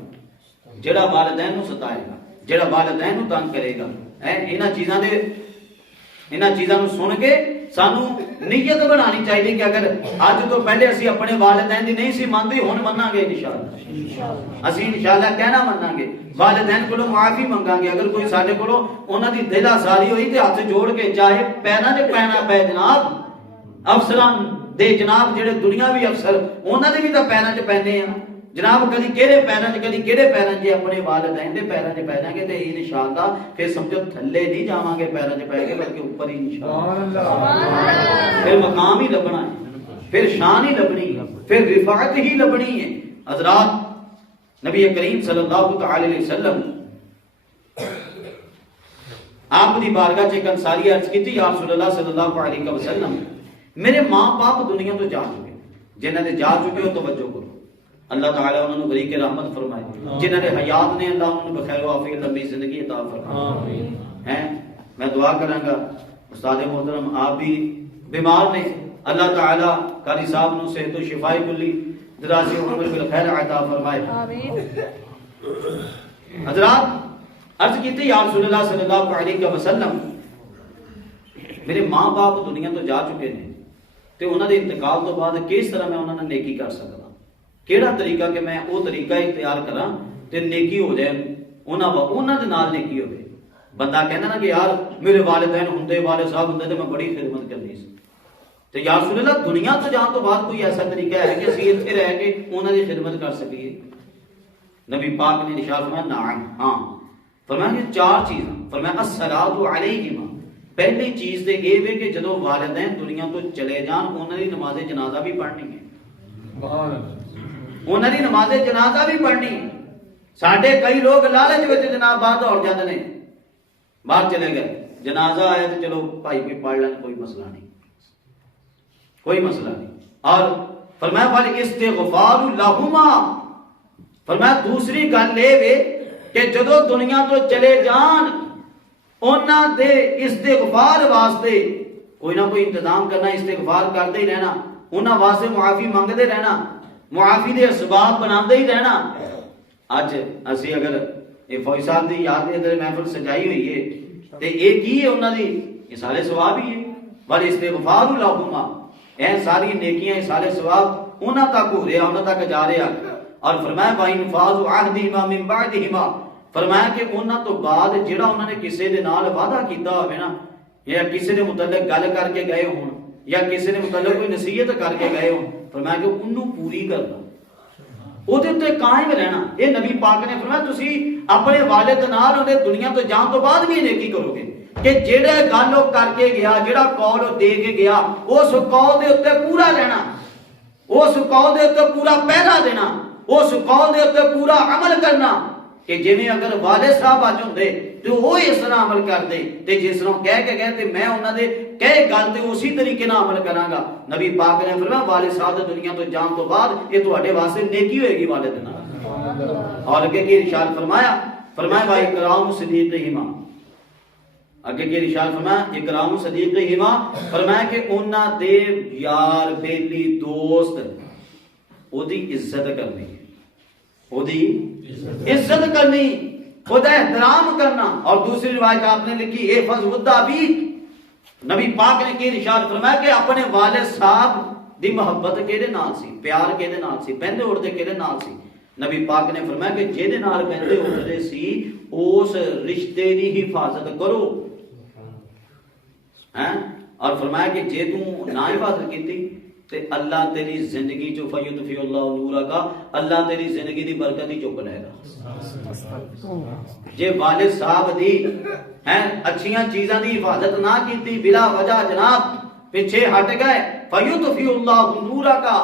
جڑا والدین نو ستائے گا, جڑا والدین نو تنگ کرے گا, انہاں چیزاں نو سن کے سانو نیت بنانی چاہیے کہ اگر اج تو پہلے اسی اپنے والدین دی نہیں سی مانتے, ہن مننا گے انشاءاللہ, اسی انشاءاللہ کہنا مننا گے, والدین کولوں معافی منگاں گے. اگر کوئی ساڈے کولوں انہاں دی دل آزاری ہوئی تے ہاتھ جوڑ کے چاہے پیراں تے پینا پے جناب, افسران دے جناب جڑے دنیاوی افسر انہاں دے بھی تے پیراں تے پینے ہیں جناب, کدی کہڑے پیراں تے کدی کہڑے پیراں تے اپنے والدین دے پیراں تے پے جاں گے تے انشاءاللہ پھر سمجھو تھلے نہیں جاواں گے پیراں تے پے کے, بلکہ اوپر ہی انشاءاللہ پھر مقام ہی لبنا ہے, پھر شان ہی لبنی ہے, پھر رفعت ہی لبنی ہے. حضرات نبی کریم صلی اللہ تعالی علیہ وسلم آپ دی بارگاہ چ ایک انصاری عرض کی یا رسول اللہ صلی اللہ علیہ وسلم میرے ماں باپ دنیا تو جا چکے, جنہاں دے جا چکے ہو توجہ کرو, اللہ تعالیٰ انہوں نے غریق رحمت فرمائے, جنہاں نے حیات نے اللہ انہوں نے بخیر و عافیت لمبی زندگی عطا فرمائے. میں دعا کراں گا استاد محترم آپ بھی بیمار نے, اللہ تعالیٰ قاری صاحب نو صحت و شفا کلی دراز عمر بالخیر عطا فرمائے. حضرات عرض کیتے یا رسول اللہ صلی اللہ علیہ وسلم میرے ماں باپ دنیا تو جا چکے ہیں تے انہاں دے انتقال تو بعد کس طرح میں انہاں نے نیکی کر سکدا, کیڑا طریقہ کہ میں وہ طریقہ اختیار کراں تے نیکی ہو جائے, انہاں دے نال نیکی ہوے. بندہ کہندا نا کہ یار میرے والدین ہوندے, والد صاحب ہوندے تے میں بڑی خدمت کرنی سی, تے یا رسول اللہ دنیا تو جان تو بعد کوئی ایسا طریقہ ہے کہ اسی ایتھے رہ کے انہاں دی خدمت کر سکیے؟ نبی پاک نے ارشاد فرمایا نعم, ہاں. فرمایا یہ چار چیزاں, فرمایا الصلاۃ علیہما, پہلی چیز تے اے وے کہ جدوں والدین دنیا تو چلے جان انہاں دی نماز جنازہ بھی پڑھنی ہے, سبحان اللہ, انہاں دی نماز جنازہ بھی پڑھنی ہے. ساڈے کئی لوگ لالچ وچ جناب باہر دوڑ جاندے نے, باہر چلے گئے جنازہ آیا تو چلو بھائی بھی پڑھ لیں, کوئی مسئلہ نہیں, کوئی مسئلہ نہیں. اور فرمایا والی استغفار لہما, فرمایا دوسری گل اے وے کہ جدو دنیا تو چلے جان انہاں دے استغفار واسطے کوئی نہ کوئی انتظام کرنا, استغفار کرتے ہی رہنا, انہاں واسطے معافی منگتے رہنا, معافی دے اسباب بناندے ہی رہنا. اج اسی اگر یہ فوجی صاحب دی یاد دے اندر محفل سجائی ہوئی ہے تے یہ کی ہے انہاں دی اصال ثواب ہی ہے, والی استغفار لہما, اے ساری نیکیاں اصال ثواب انہاں تک ہو رہا, انہاں تک جا رہا. اور فرمایا وَإِنْفَاذُ عَهْدِهِمَا مِنْ بَعْدِهِمَا، فرمایا کہ انہاں تو بعد جڑا انہوں نے کسی دے نال وعدہ کیتا ہوئے نا، یا کسی دے متعلق گل کر کے گئے ہون، یا کسی دے متعلق کوئی نصیحت کر کے گئے ہون، فرمایا کہ انہوں پوری کرنا، وہ دے تے قائم رہنا۔ یہ نبی پاک نے فرمایا تسی اپنے والد نال انہیں دنیا تو جان تو بعد بھی نیکی کرو گے کہ جڑا گل کر کے گیا، جڑا قول دے کے گیا، اس قول دے اتنے پورا رہنا، اس قول دے اتنے پورا پہرا دینا، اس قول دے اتنے پورا عمل کرنا کہ جویں اگر والد صاحب اج ہوندے تے وہ اس طرح عمل کر دے تے جس طرح کہہ کے گئے تے میں انہاں دے کہے گل تے اسی طریقے نال عمل کراں گا۔ نبی پاک نے فرمایا والد صاحب دنیا تو جان تو بعد یہ تواڈے واسطے نیکی ہوئے گی والد نال۔ اور اگے کی ارشاد فرمایا بھائی کرام صدیقہما، اگے کی ارشاد فرمایا اکرام صدیقہما، فرمایا کہ انہاں دے یار بیلی دوست او دی عزت کرنی، او دی عزت کرنی، خدا احترام کرنا۔ اور دوسری روایت آپ نے لکھی احفظ ود ابیک، نبی پاک نے کی ارشاد فرمایا کہ اپنے والد صاحب دی محبت کیدے نال سی، پیار کیدے نال سی، بہندے اڑدے کیدے نال سی؟ نبی پاک نے فرمایا کہ جہدے نال بہندے اڑدے سی اس رشتے دی حفاظت کرو، اور فرمایا کہ جے تو نہ حفاظت کیتی تے اللہ تیری زندگی چو فیدفی اللہ نورا کا، اللہ تیری زندگی دی برکت ہی چک لے گا۔ جے والد صاحب دی اچھیاں چیزاں دی حفاظت نہ کیتی، بلا وجہ جناب پیچھے ہٹ گئے، فیدفی اللہ نورا کا،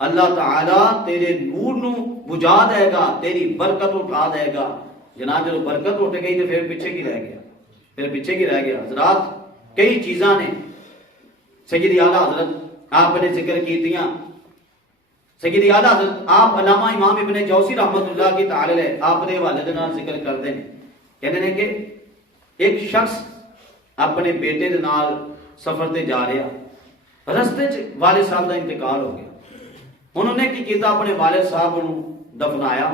اللہ تعالیٰ تیرے نور نو بجھا دے گا، تیری برکت اٹھا دے گا۔ جناب جب برکت اٹھ گئی تو پھر پیچھے کی رہ گیا، پھر پیچھے کی رہ گیا؟ حضرات کئی چیزاں نے سیدی اعلیٰ حضرت آپ نے ذکر کیتیاں، سیدی اعلیٰ حضرت آپ علامہ امام ابن جوزی رحمت اللہ کی تعالی علیہ آپ نے والد نال ذکر کر دیں، کہنے نے کہ ایک شخص اپنے بیٹے دے نال سفر تے جا رہا، رستے چ والد صاحب دا انتقال ہو گیا، انہوں نے کی کیتا اپنے والد صاحب نو دفنایا،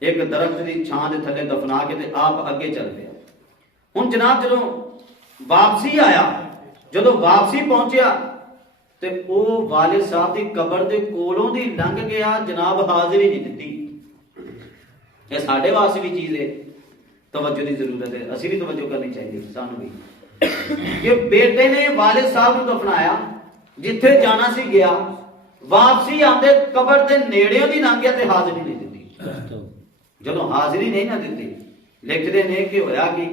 ایک درخت دی چھاں دے تھلے دفنا کے تے آپ اگے چل پیا۔ ہن جناب جدوں واپسی آیا، جدو واپسی پہنچیا تے او والد صاحب دی قبر دے کولوں دی لنگ گیا، جناب حاضری نہیں دتی۔ یہ ساڈے واسطے بھی چیز ہے، توجہ دی ضرورت ہے، اسی بھی توجہ کرنی چاہیے سانوں بھی کہ بیٹے نے والد صاحب نو دفنایا، جتھے جانا سی گیا، واپسی آندے قبر دے نیڑے دی لنگ گیا تے حاضری نہیں دتی۔ جدو حاضری نہیں نہ دتی، لکھدے نے کہ ہویا کہ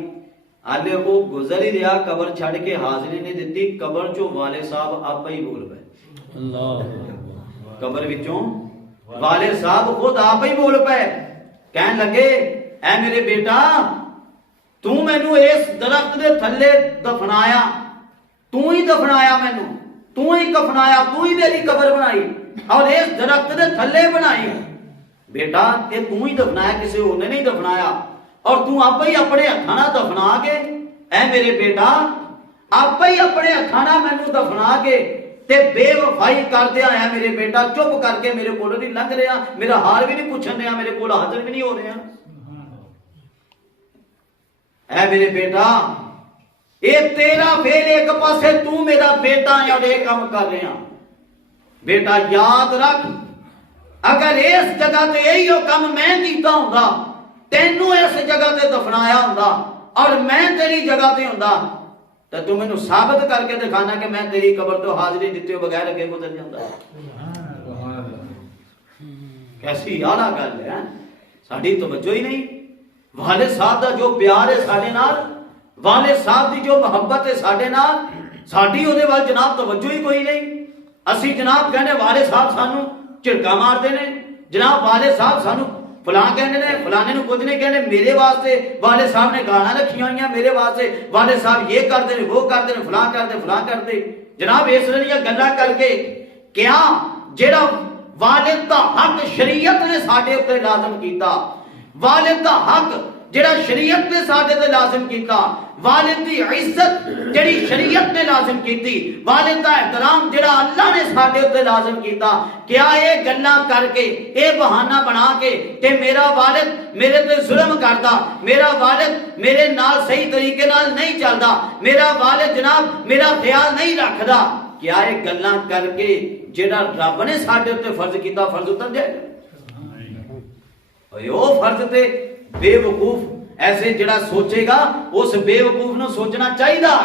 آلے وہ گزر ہی رہا، قبر چھڑ کے حاضری نہیں دیتی، قبر چو والد صاحب آپ ہی بول پے، قبر وچوں والد صاحب خود آپ ہی بول پے، کہن لگے اے میرے بیٹا تو مینوں اس درخت دے تھلے دفنایا، تو ہی دفنایا، مینوں تو ہی کفنایا، تو ہی میری قبر بنائی اور اس درخت دے تھلے بنائی۔ بیٹا یہ تو ہی دفنایا، کسی اور نے نہیں دفنایا، اور تو آپ ہی اپنے ہتھاں دفنا کے، اے میرے بیٹا آپ ہی اپنے ہتھاں مینوں دفنا کے تے بے وفائی کر دیا ہے میرے بیٹا، چپ کر کے میرے کول نہیں لنگ رہا، میرا حال بھی نہیں پوچھن دیا، میرے کول حاضر بھی نہیں ہو رہا۔ اے میرے بیٹا اے تیرا فعل ایک پاسے، تو میرا بیٹا یا ایک کام کر رہا، بیٹا یاد رکھ اگر اس جگہ تے یہی کام میں کیتا ہوندا، تینوں اس جگہ تے دفنایا ہوندا اور میں تیری جگہ تے ہوندا، تو تو مینوں ثابت کر کے دکھانا کہ میں تیری قبر تو حاضری دیتے ہو بغیر اگے گزر جاندا۔ کیسی اعلیٰ گل ہے، ساڈی توجہ ہی نہیں۔ والد صاحب دا جو پیار ہے ساڈے نال، والد صاحب دی جو محبت ہے ساڈے نال، ساڈی اودے وال جناب توجہ ہی کوئی نہیں۔ اسی جناب کہنے والد صاحب سانوں جھڑکا مار دے نے، جناب والد صاحب سانوں فلاں کہنے نے، فلانے نو کچھ نہیں کہنے، میرے واسطے والد صاحب نے گانا رکھی ہوئی ہیں، میرے واسطے والد صاحب یہ کرتے ہیں، وہ کرتے ہیں، فلاں کرتے فلاں کرتے۔ جناب اس لیے گلاں کر کے کیا جڑا والد دا حق شریعت نے ساڈے اوپر لازم کیتا، والد دا حق جڑا شریعت نے ساڈے تے لازم کیتا، والد دی عزت جڑی شریعت نے لازم کیتی، والد دا احترام جڑا اللہ نے ساڈے تے لازم کیتا، کیا اے گلاں کر کے اے بہانہ بنا کے کہ میرا والد میرے تے ظلم کردا، میرا والد میرے نال صحیح طریقے نال نہیں چلدا، میرا والد جناب میرا خیال نہیں رکھدا، کیا اے گلاں کر کے جڑا رب نے ساڈے تے فرض کیتا فرض اتر جائے گا؟ وہ فرض تے بے وقوف ایسے جڑا سوچے گا اس بے وقوف نو سوچنا چاہیے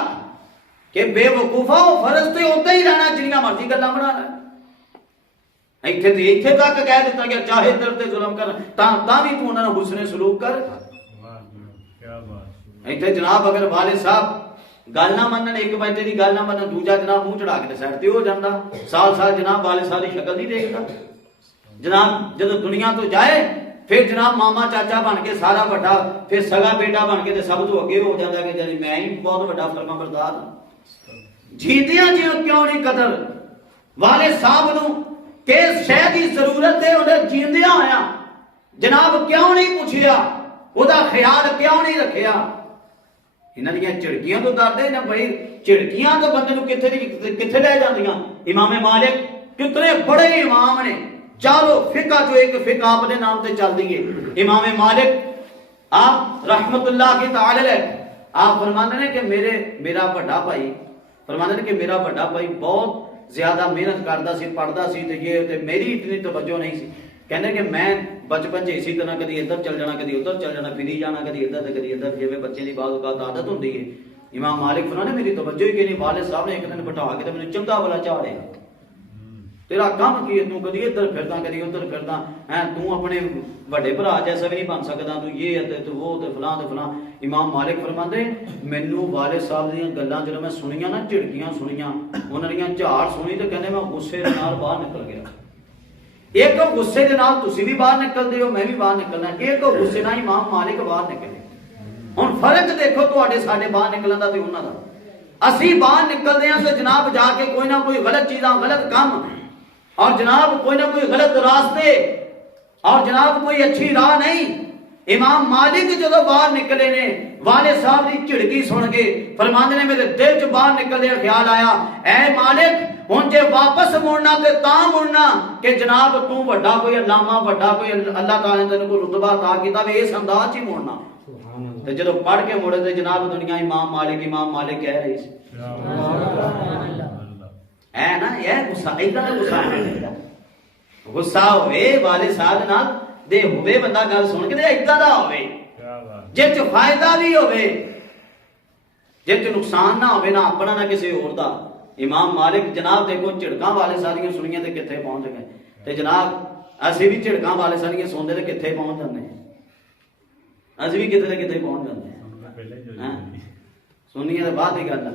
کہ بے وقوفا وہ فرض تے ہوتا ہی رہنا جنیاں مرضی گلاں بنا رہا ایتھے تک کہہ دیتا گیا چاہے در تے ظلم کر تا بھی تو انہاں نال حسن سلوک کر. ایتھے جناب اگر والد صاحب گل نہ منن ایک بیٹے دی گل نہ منن دوجا جناب منہ چڑھا کے سائڈ تے ہو جاندا سال سال جناب والد صاحب دی شکل نہیں دیکھدا جناب جب دنیا تو جائے پھر جناب ماما چاچا بن کے سارا بڑا پھر سگا بیٹا بن کے سب تو اگے ہو جاتا کہ جی میں ہی بہت بڑا فرما بردار ہوں. جیتیاں جی کیوں نہیں قدر والد صاحب نو کس شے دی ضرورت ہے انہیں جیندیاں ہویا جناب کیوں نہیں پوچھیا وہ دا خیال کیوں نہیں رکھیا. انہاں دیاں چڑکیاں تو ڈردے نہ بھائی چڑکیاں تو بندے نو کتھے لے جاندیاں. امام مالک کتنے بڑے امام نے چاروں فقہ جو ایک فقہ آپ نے نام تے چل دیئے. امام مالک آپ رحمت اللہ کی تعالی علیہ آپ فرماتے ہیں کہ میرا بڑا بھائی فرماتے ہیں کہ میرا بڑا بھائی بہت زیادہ محنت کرتا سی پڑھتا سی تے یہ تے میری اتنی توجہ نہیں سی. کہنے کہ میں بچپن سے اسی طرح کدی ادھر چل جانا کدی ادھر چل جانا پھری جانا کدی ادھر تے کدی ادھر جویں بچے دی بعض اوقات عادت ہوندی ہے. امام مالک فرماتے میری توجہ ہی کہ نہیں والد صاحب نے ایک دن بٹھا کے تے مینوں چنگا والا چاڑیا تیرا کام کی ہے تو کدی ادھر پھردا کدی ادھر پھردا ہیں تو اپنے بڑے بھرا جیسا بھی نہیں بن سکدا تو یہ تے تو وہ تے فلاں تے فلاں. امام مالک فرماتے مینوں والد صاحب دیاں گلاں جڑا میں سنیاں نا جھڑکیاں سنیاں انہاں دیاں جھاڑ سنی تے کہنے میں غصے دے نال باہر نکل گیا. ایک غصے دے نال تسی بھی باہر نکل دے ہو میں بھی باہر نکلنا ایک غصے نال امام مالک باہر نکلے. ہن فرق دیکھو تواڈے ساڈے باہر نکلن دا تے انہاں دا. اسی باہر نکلدے ہاں تے جناب جا کے کوئی نہ کوئی غلط چیزاں غلط کام اور جناب کوئی نہ کوئی غلط راستے اور جناب کوئی اچھی راہ نہیں. امام مالک جدو باہر نکلے نے والد صاحب دی چڑکی سن کے فرماندے نے میرے دل چ باہر نکلدے خیال آیا اے مالک ہن جے واپس مڑنا تے تاں مڑنا کہ جناب تو بڑا کوئی علامہ بڑا کوئی اللہ تعالی نے تینوں کوئی رتبہ عطا کیتا وے اس انداز ہی مڑنا. تے جدو پڑھ کے مڑے تے جناب دنیا امام مالک کہہ رہی سی اے نا یہ غصہ ایدا دا غصہ ہے غصہ ہوئے والد صاحب نال دے ہوئے بندہ گل سن کے دے ایدا دا ہوئے جے چ فائدہ بھی ہوئے جے چ نقصان نہ ہوئے نہ اپنا نہ کسی اور دا. امام مالک جناب دیکھو جھڑکاں والے ساریاں سنیاں تے کتھے پہنچ گئے تے جناب اسی بھی جھڑکاں والے ساریاں سوندے تے کتھے پہنچ جاندے اسی بھی کتھے تے کتھے پہنچ جاندے سنیاں دے بعد ہی گل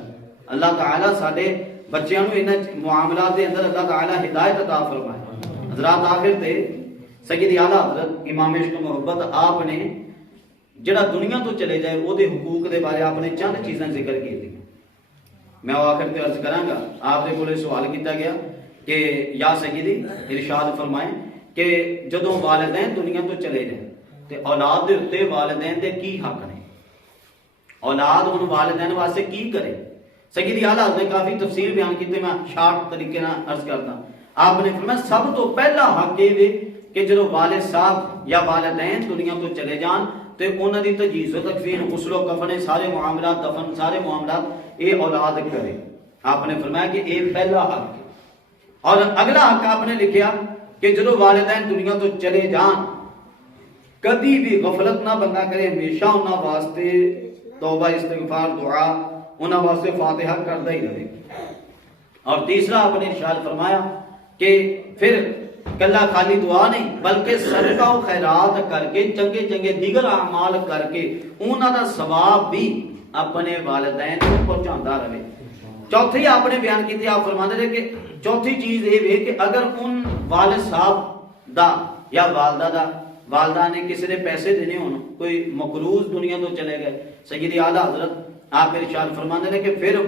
اللہ تعالی ساڈے بچیاں نو انہاں معاملات دے اندر اللہ تعالی ہدایت عطا فرمائے. حضرات آخر تے سید اعلی حضرت امام عشق محبت آپ نے جڑا دنیا تو چلے جائے او دے حقوق دے بارے آپ نے چند چیزاں ذکر کی تھی. میں آخر تے عرض کراں گا آپ دے کولے سوال کیتا گیا کہ یا سیدی ارشاد فرمائیں کہ جدوں والدین دنیا تو چلے جائیں تے اولاد دے اوتے والدین دے کی حق نے اولاد ان والدین واسطے کی کرے. سیدی اعلیٰ نے کافی تفصیل بیان کی میں شارٹ طریقے نہ عرض کرتا. آپ نے فرمایا سب تو پہلا حق یہ کہ جدو والد صاحب یا والدین دنیا تو چلے جان تے انہاں دی تجہیز و تکفین غسل و کفن سارے معاملات دفن سارے معاملات اے اولاد کرے. آپ نے فرمایا کہ اے پہلا حق ہے. اور اگلا حق آپ نے لکھیا کہ جدو والدین دنیا تو چلے جان کبھی بھی غفلت نہ بندہ کرے ہمیشہ انہاں واسطے توبہ استغفار دعا انہاں واسطے فاتحہ کردا ہی رہے. اور تیسرا آپ نے ارشاد فرمایا کہ پھر کلا خالی دعا نہیں بلکہ صدقہ و خیرات کر کے چنگے چنگے دیگر اعمال کر کے انہاں دا ثواب بھی اپنے والدین کو پہنچاندا رہے. چوتھی آپ نے بیان کی تھی آپ فرماتے تھے کہ چوتھی چیز یہ ہے کہ اگر ان والد صاحب دا یا والدہ نے کسی نے پیسے دینے ہون کوئی مقروض دنیا تو چلے گئے سیدی اعلیٰ حضرت آپ ارشاد فرماتے ہیں کہ پھر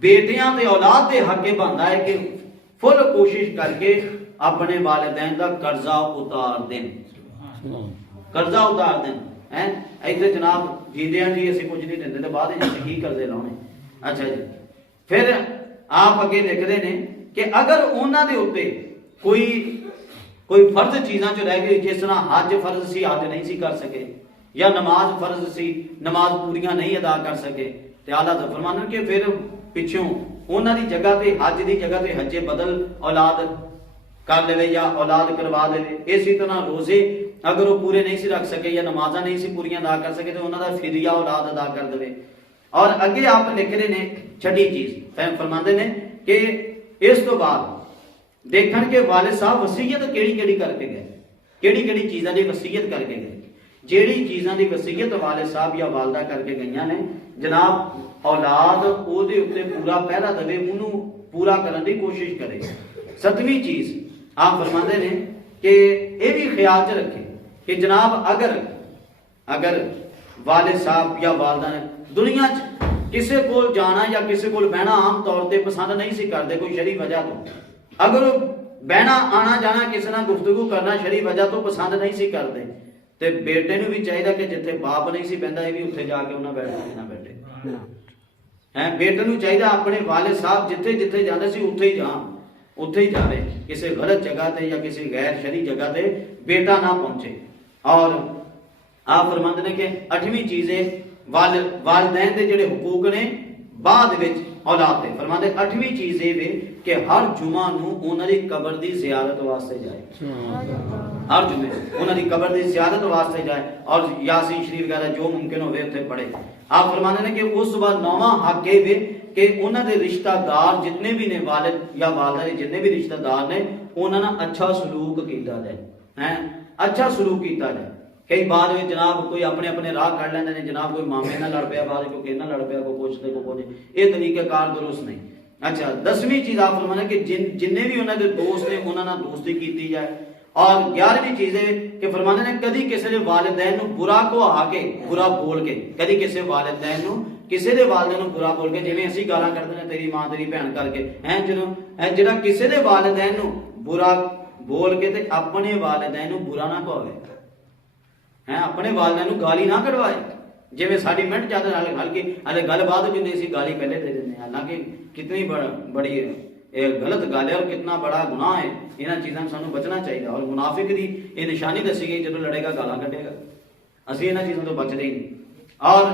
بیٹیاں تے اولاد دے حق بندا ہے کہ فل کوشش کر کے اپنے والدین دا قرضہ اتار دیں ایتھے جناب جیندیاں جی اسی کچھ نہیں دیندے تے بعد وچ کی قرضے لاونے. اچھا جی پھر آپ اگے لکھدے نے کہ اگر انہاں دے اوتے کوئی فرض چیزاں جو رہ گئی جس طرح حج فرض سی حج نہیں سی کر سکے یا نماز فرض سی نماز پوریاں نہیں ادا کر سکے تے اعلیٰ حضرت فرمانے کہ پھر پچھوں انہاں دی جگہ تے حج دی جگہ تے حج بدل اولاد کر لے یا اولاد کروا دے. اسی طرح روزے اگر وہ پورے نہیں سی رکھ سکے یا نمازاں نہیں سی پوریاں ادا کر سکے تو انہاں دا فدیہ اولاد ادا کر دے. اور اگے آپ لکھ رہے نے چھٹی چیز فرماندے نے کہ اس تو بعد دیکھن کہ والد صاحب وصیت کیڑی کیڑی کر کے گئے, کیڑی کیڑی چیزاں دی وصیت کر کے گئے. جیڑی چیزاں دی وصیت والد صاحب یا والدہ کر کے گئیاں نے جناب اولاد او دے اوتے پورا پہرا دے, انہوں پورا کرنے دی کوشش کرے. 7ویں چیز آپ فرماندے نے کہ یہ بھی خیال چ رکھے کہ جناب اگر والد صاحب یا والدہ نے دنیا چ کسے کول جانا یا کسے کول بہنا عام طور تے پسند نہیں سی کرتے کوئی شرعی وجہ تو, اگر بہنا آنا جانا کسی نہ گفتگو کرنا شرعی وجہ تو پسند نہیں سی کرتے تے بیٹے نو بھی چاہیے کہ جتھے باپ نہیں سی بہندا یہ بھی اتنے جا کے انہاں بیٹھنا نہ بیٹھے. بیٹے نو چاہیے اپنے والد صاحب جتھے جتھے جاندے سی اتھے ہی جان, اتھے ہی جاوے, کسی غلط جگہ تے یا کسی غیر شرعی جگہ تے بیٹا نہ پہنچے. اور آپ فرماندے نے کہ 8ویں چیز ہے والدین دے جڑے حقوق نے بعد وچ اولاد دے. فرماندے 8ویں چیز یہ ہے کہ ہر جمعہ نو انہاں دی قبر دی زیارت واسطے جائے, ہر جمعے انہاں دی قبر دی زیارت واسطے جائے اور یاسین شریف وغیرہ جو ممکن ہوئے اتنے پڑھے. آپ فرماندے نے کہ اس بعد 9واں حق یہ ہے کہ انہاں دے رشتہ دار جتنے بھی نے والد یا والدہ دے جتنے بھی رشتہ دار نے انہاں نال اچھا سلوک کیتا جائے, اچھا سلوک کیتا جائے. کئی بار میں جناب کوئی اپنے اپنے راہ کر لیندے نے, جناب کوئی مامے نہ لڑ پیا, بعد کوئی نہ لڑ پیا, کوئی پوچھتے کو پوچھے, یہ طریقہ کار درست نہیں. اچھا 10ویں چیز آپ فرمانا کہ جننے بھی انہاں دے دوست نے انہاں نال دوستی کیتی جائے. اور 11ویں چیز ہے کہ فرمانے نے کدی کسی دے والدین نو برا کو آ کے برا بول کے, کدی کسی والدین نو کسی دے والدین نو برا بول کے, جویں اسی گالاں کردے نے تیری ماں تیری بہن کر کے جڑا کسی دے والدین نو برا بول کے تے اپنے والدین نو برا نہ کہے, اپنے والدین نو گالی نہ کڈوائے. جویں ساڈی منٹ چاہتے ہلے گل بعد جو نہیں سی گالی پہلے دے دیندے, حالانکہ کتنی بڑی غلط گل ہے اور کتنا بڑا گناہ ہے. انہاں چیزاں سانو بچنا چاہیے. اور منافق دی یہ نشانی دسی گئی جدوں لڑے گا گالاں کڈے گا, اسی انہاں چیزوں تو بچ رہے نہیں. اور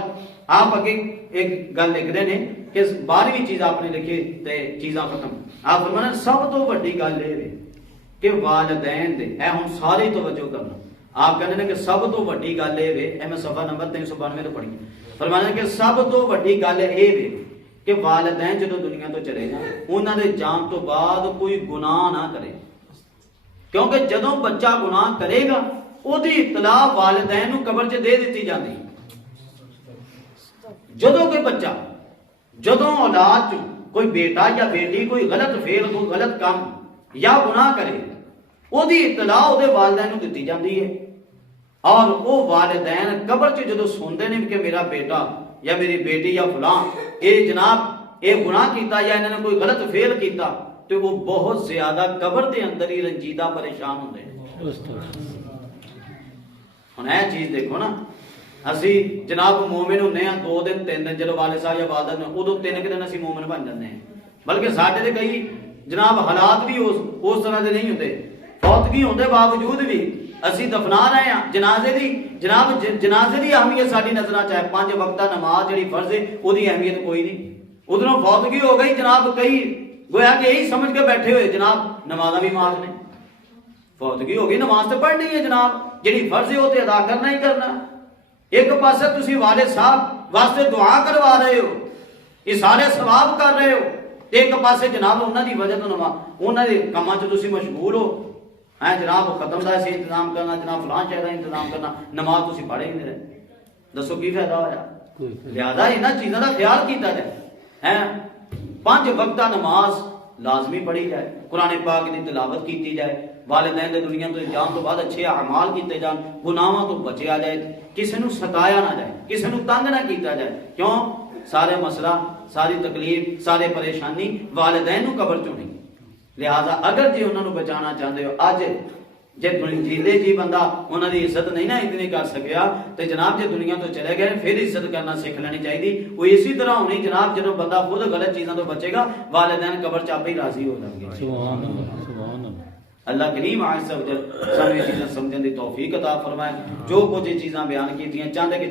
آپ اگے ایک گل لکھ رہے ہیں کہ 12ویں چیز آپ نے لکھی تے چیزاں ختم. آپ فرمانا سب تو بڑی گل یہ ہے کہ والدین دے اے ہن ساری توجہ کرنا. آپ کہنے کہ سب تو بڑی گل یہ ہے, اے میں صفحہ نمبر 392 تو پڑھی, فرمانا کہ سب تو بڑی گل یہ ہے کہ والدین جدو دنیا تو چلے جائیں انہاں دے جان تو بعد کوئی گناہ نہ کرے, کیونکہ جدوں بچہ گناہ کرے گا او دی اطلاع والدین نو قبر چ دے دیتی جاندی. جدوں کوئی بچہ جدوں اولاد چ کوئی بیٹا یا بیٹی کوئی غلط فعل کوئی غلط کام یا گناہ کرے او دی اطلاع او دے والدین نو دتی جاندی ہے. اور او والدین قبر چ جدوں سوندے نے کہ میرا بیٹا یا میری بیٹی یا فلاں اے جناب اے گناہ کیتا یا انہوں نے کوئی غلط فعل کیتا تو وہ بہت زیادہ قبر دے اندر ہی رنجیدہ پریشان ہوندے ہیں. ہن اے چیز دیکھو نا, اسی جناب مومن ہونے ہیں 2 دن 3 دن جدوں والد صاحب یا والدہ نے ادو 3 دن اسی مومن بن جاندے ہیں. بلکہ ساڈے تے کئی جناب حالات بھی اس طرح دے نہیں ہوندے, فوتگی ہوندے باوجود بھی اسی دفنا رہے ہیں. جنازے دی جناب جنازے دی اہمیت ساری نظراں چاہے 5 وقتہ نماز جڑی فرض ہے او دی اہمیت کوئی نہیں. ادھروں فوتگی ہو گئی جناب, کئی گویا کہ یہی سمجھ کے بیٹھے ہوئے جناب نمازاں بھی معاف نے. فوتگی ہو گئی نماز تے پڑھنی ہے جناب, جڑی فرض ہے وہ تے ادا کرنا ہی کرنا. ایک پاسے تسی والد صاحب واسطے دعا کروا رہے ہو, اشارے ثواب کر رہے ہو, ایک پاسے جناب انہاں دی وجہ تو نماز انہاں دے کماں چ تسی مشغول ہو. جناب ختم دا سی انتظام کرنا, جناب فلاں شے دا انتظام کرنا, نماز تسی پڑھے ہی نہیں رہے. دسو کی فائدہ ہویا؟ لہذا انہاں چیزاں دا خیال کیتا جائے. 5 وقتہ نماز لازمی پڑھی جائے, قرآن پاک کی تلاوت کیتی جائے, والدین دے دنیا تو جان تو بعد اچھے اعمال کیتے جان, گناہاں تو بچیا جائے, کسی نو ستایا نہ جائے, کسی نو تنگ نہ کیتا جائے. کیوں؟ سارے مسئلہ ساری تکلیف سارے پریشانی والدین نو قبر چوں نہیں. لہذا اگر جی انہوں نے بچانا چاہتے ہو, اج جے جیندے جی بندہ انہوں نے عزت نہیں نہ اتنی کر سکیا تو جناب جے دنیا تو چلے گئے پھر عزت کرنا سیکھ لینی چاہیے. وہ اسی طرح ہونی جناب جب بندہ خود غلط چیزوں تو بچے گا والدین قبر چ آپ ہی راضی ہو جائیں گے. سبحان اللہ سبحان اللہ. اللہ کریم عز و جل سانو یہ چیزاں سمجھن دی توفیق عطا فرمائے. جو کچھ یہ چیزاں بیان کیتیاں چاہتے کہ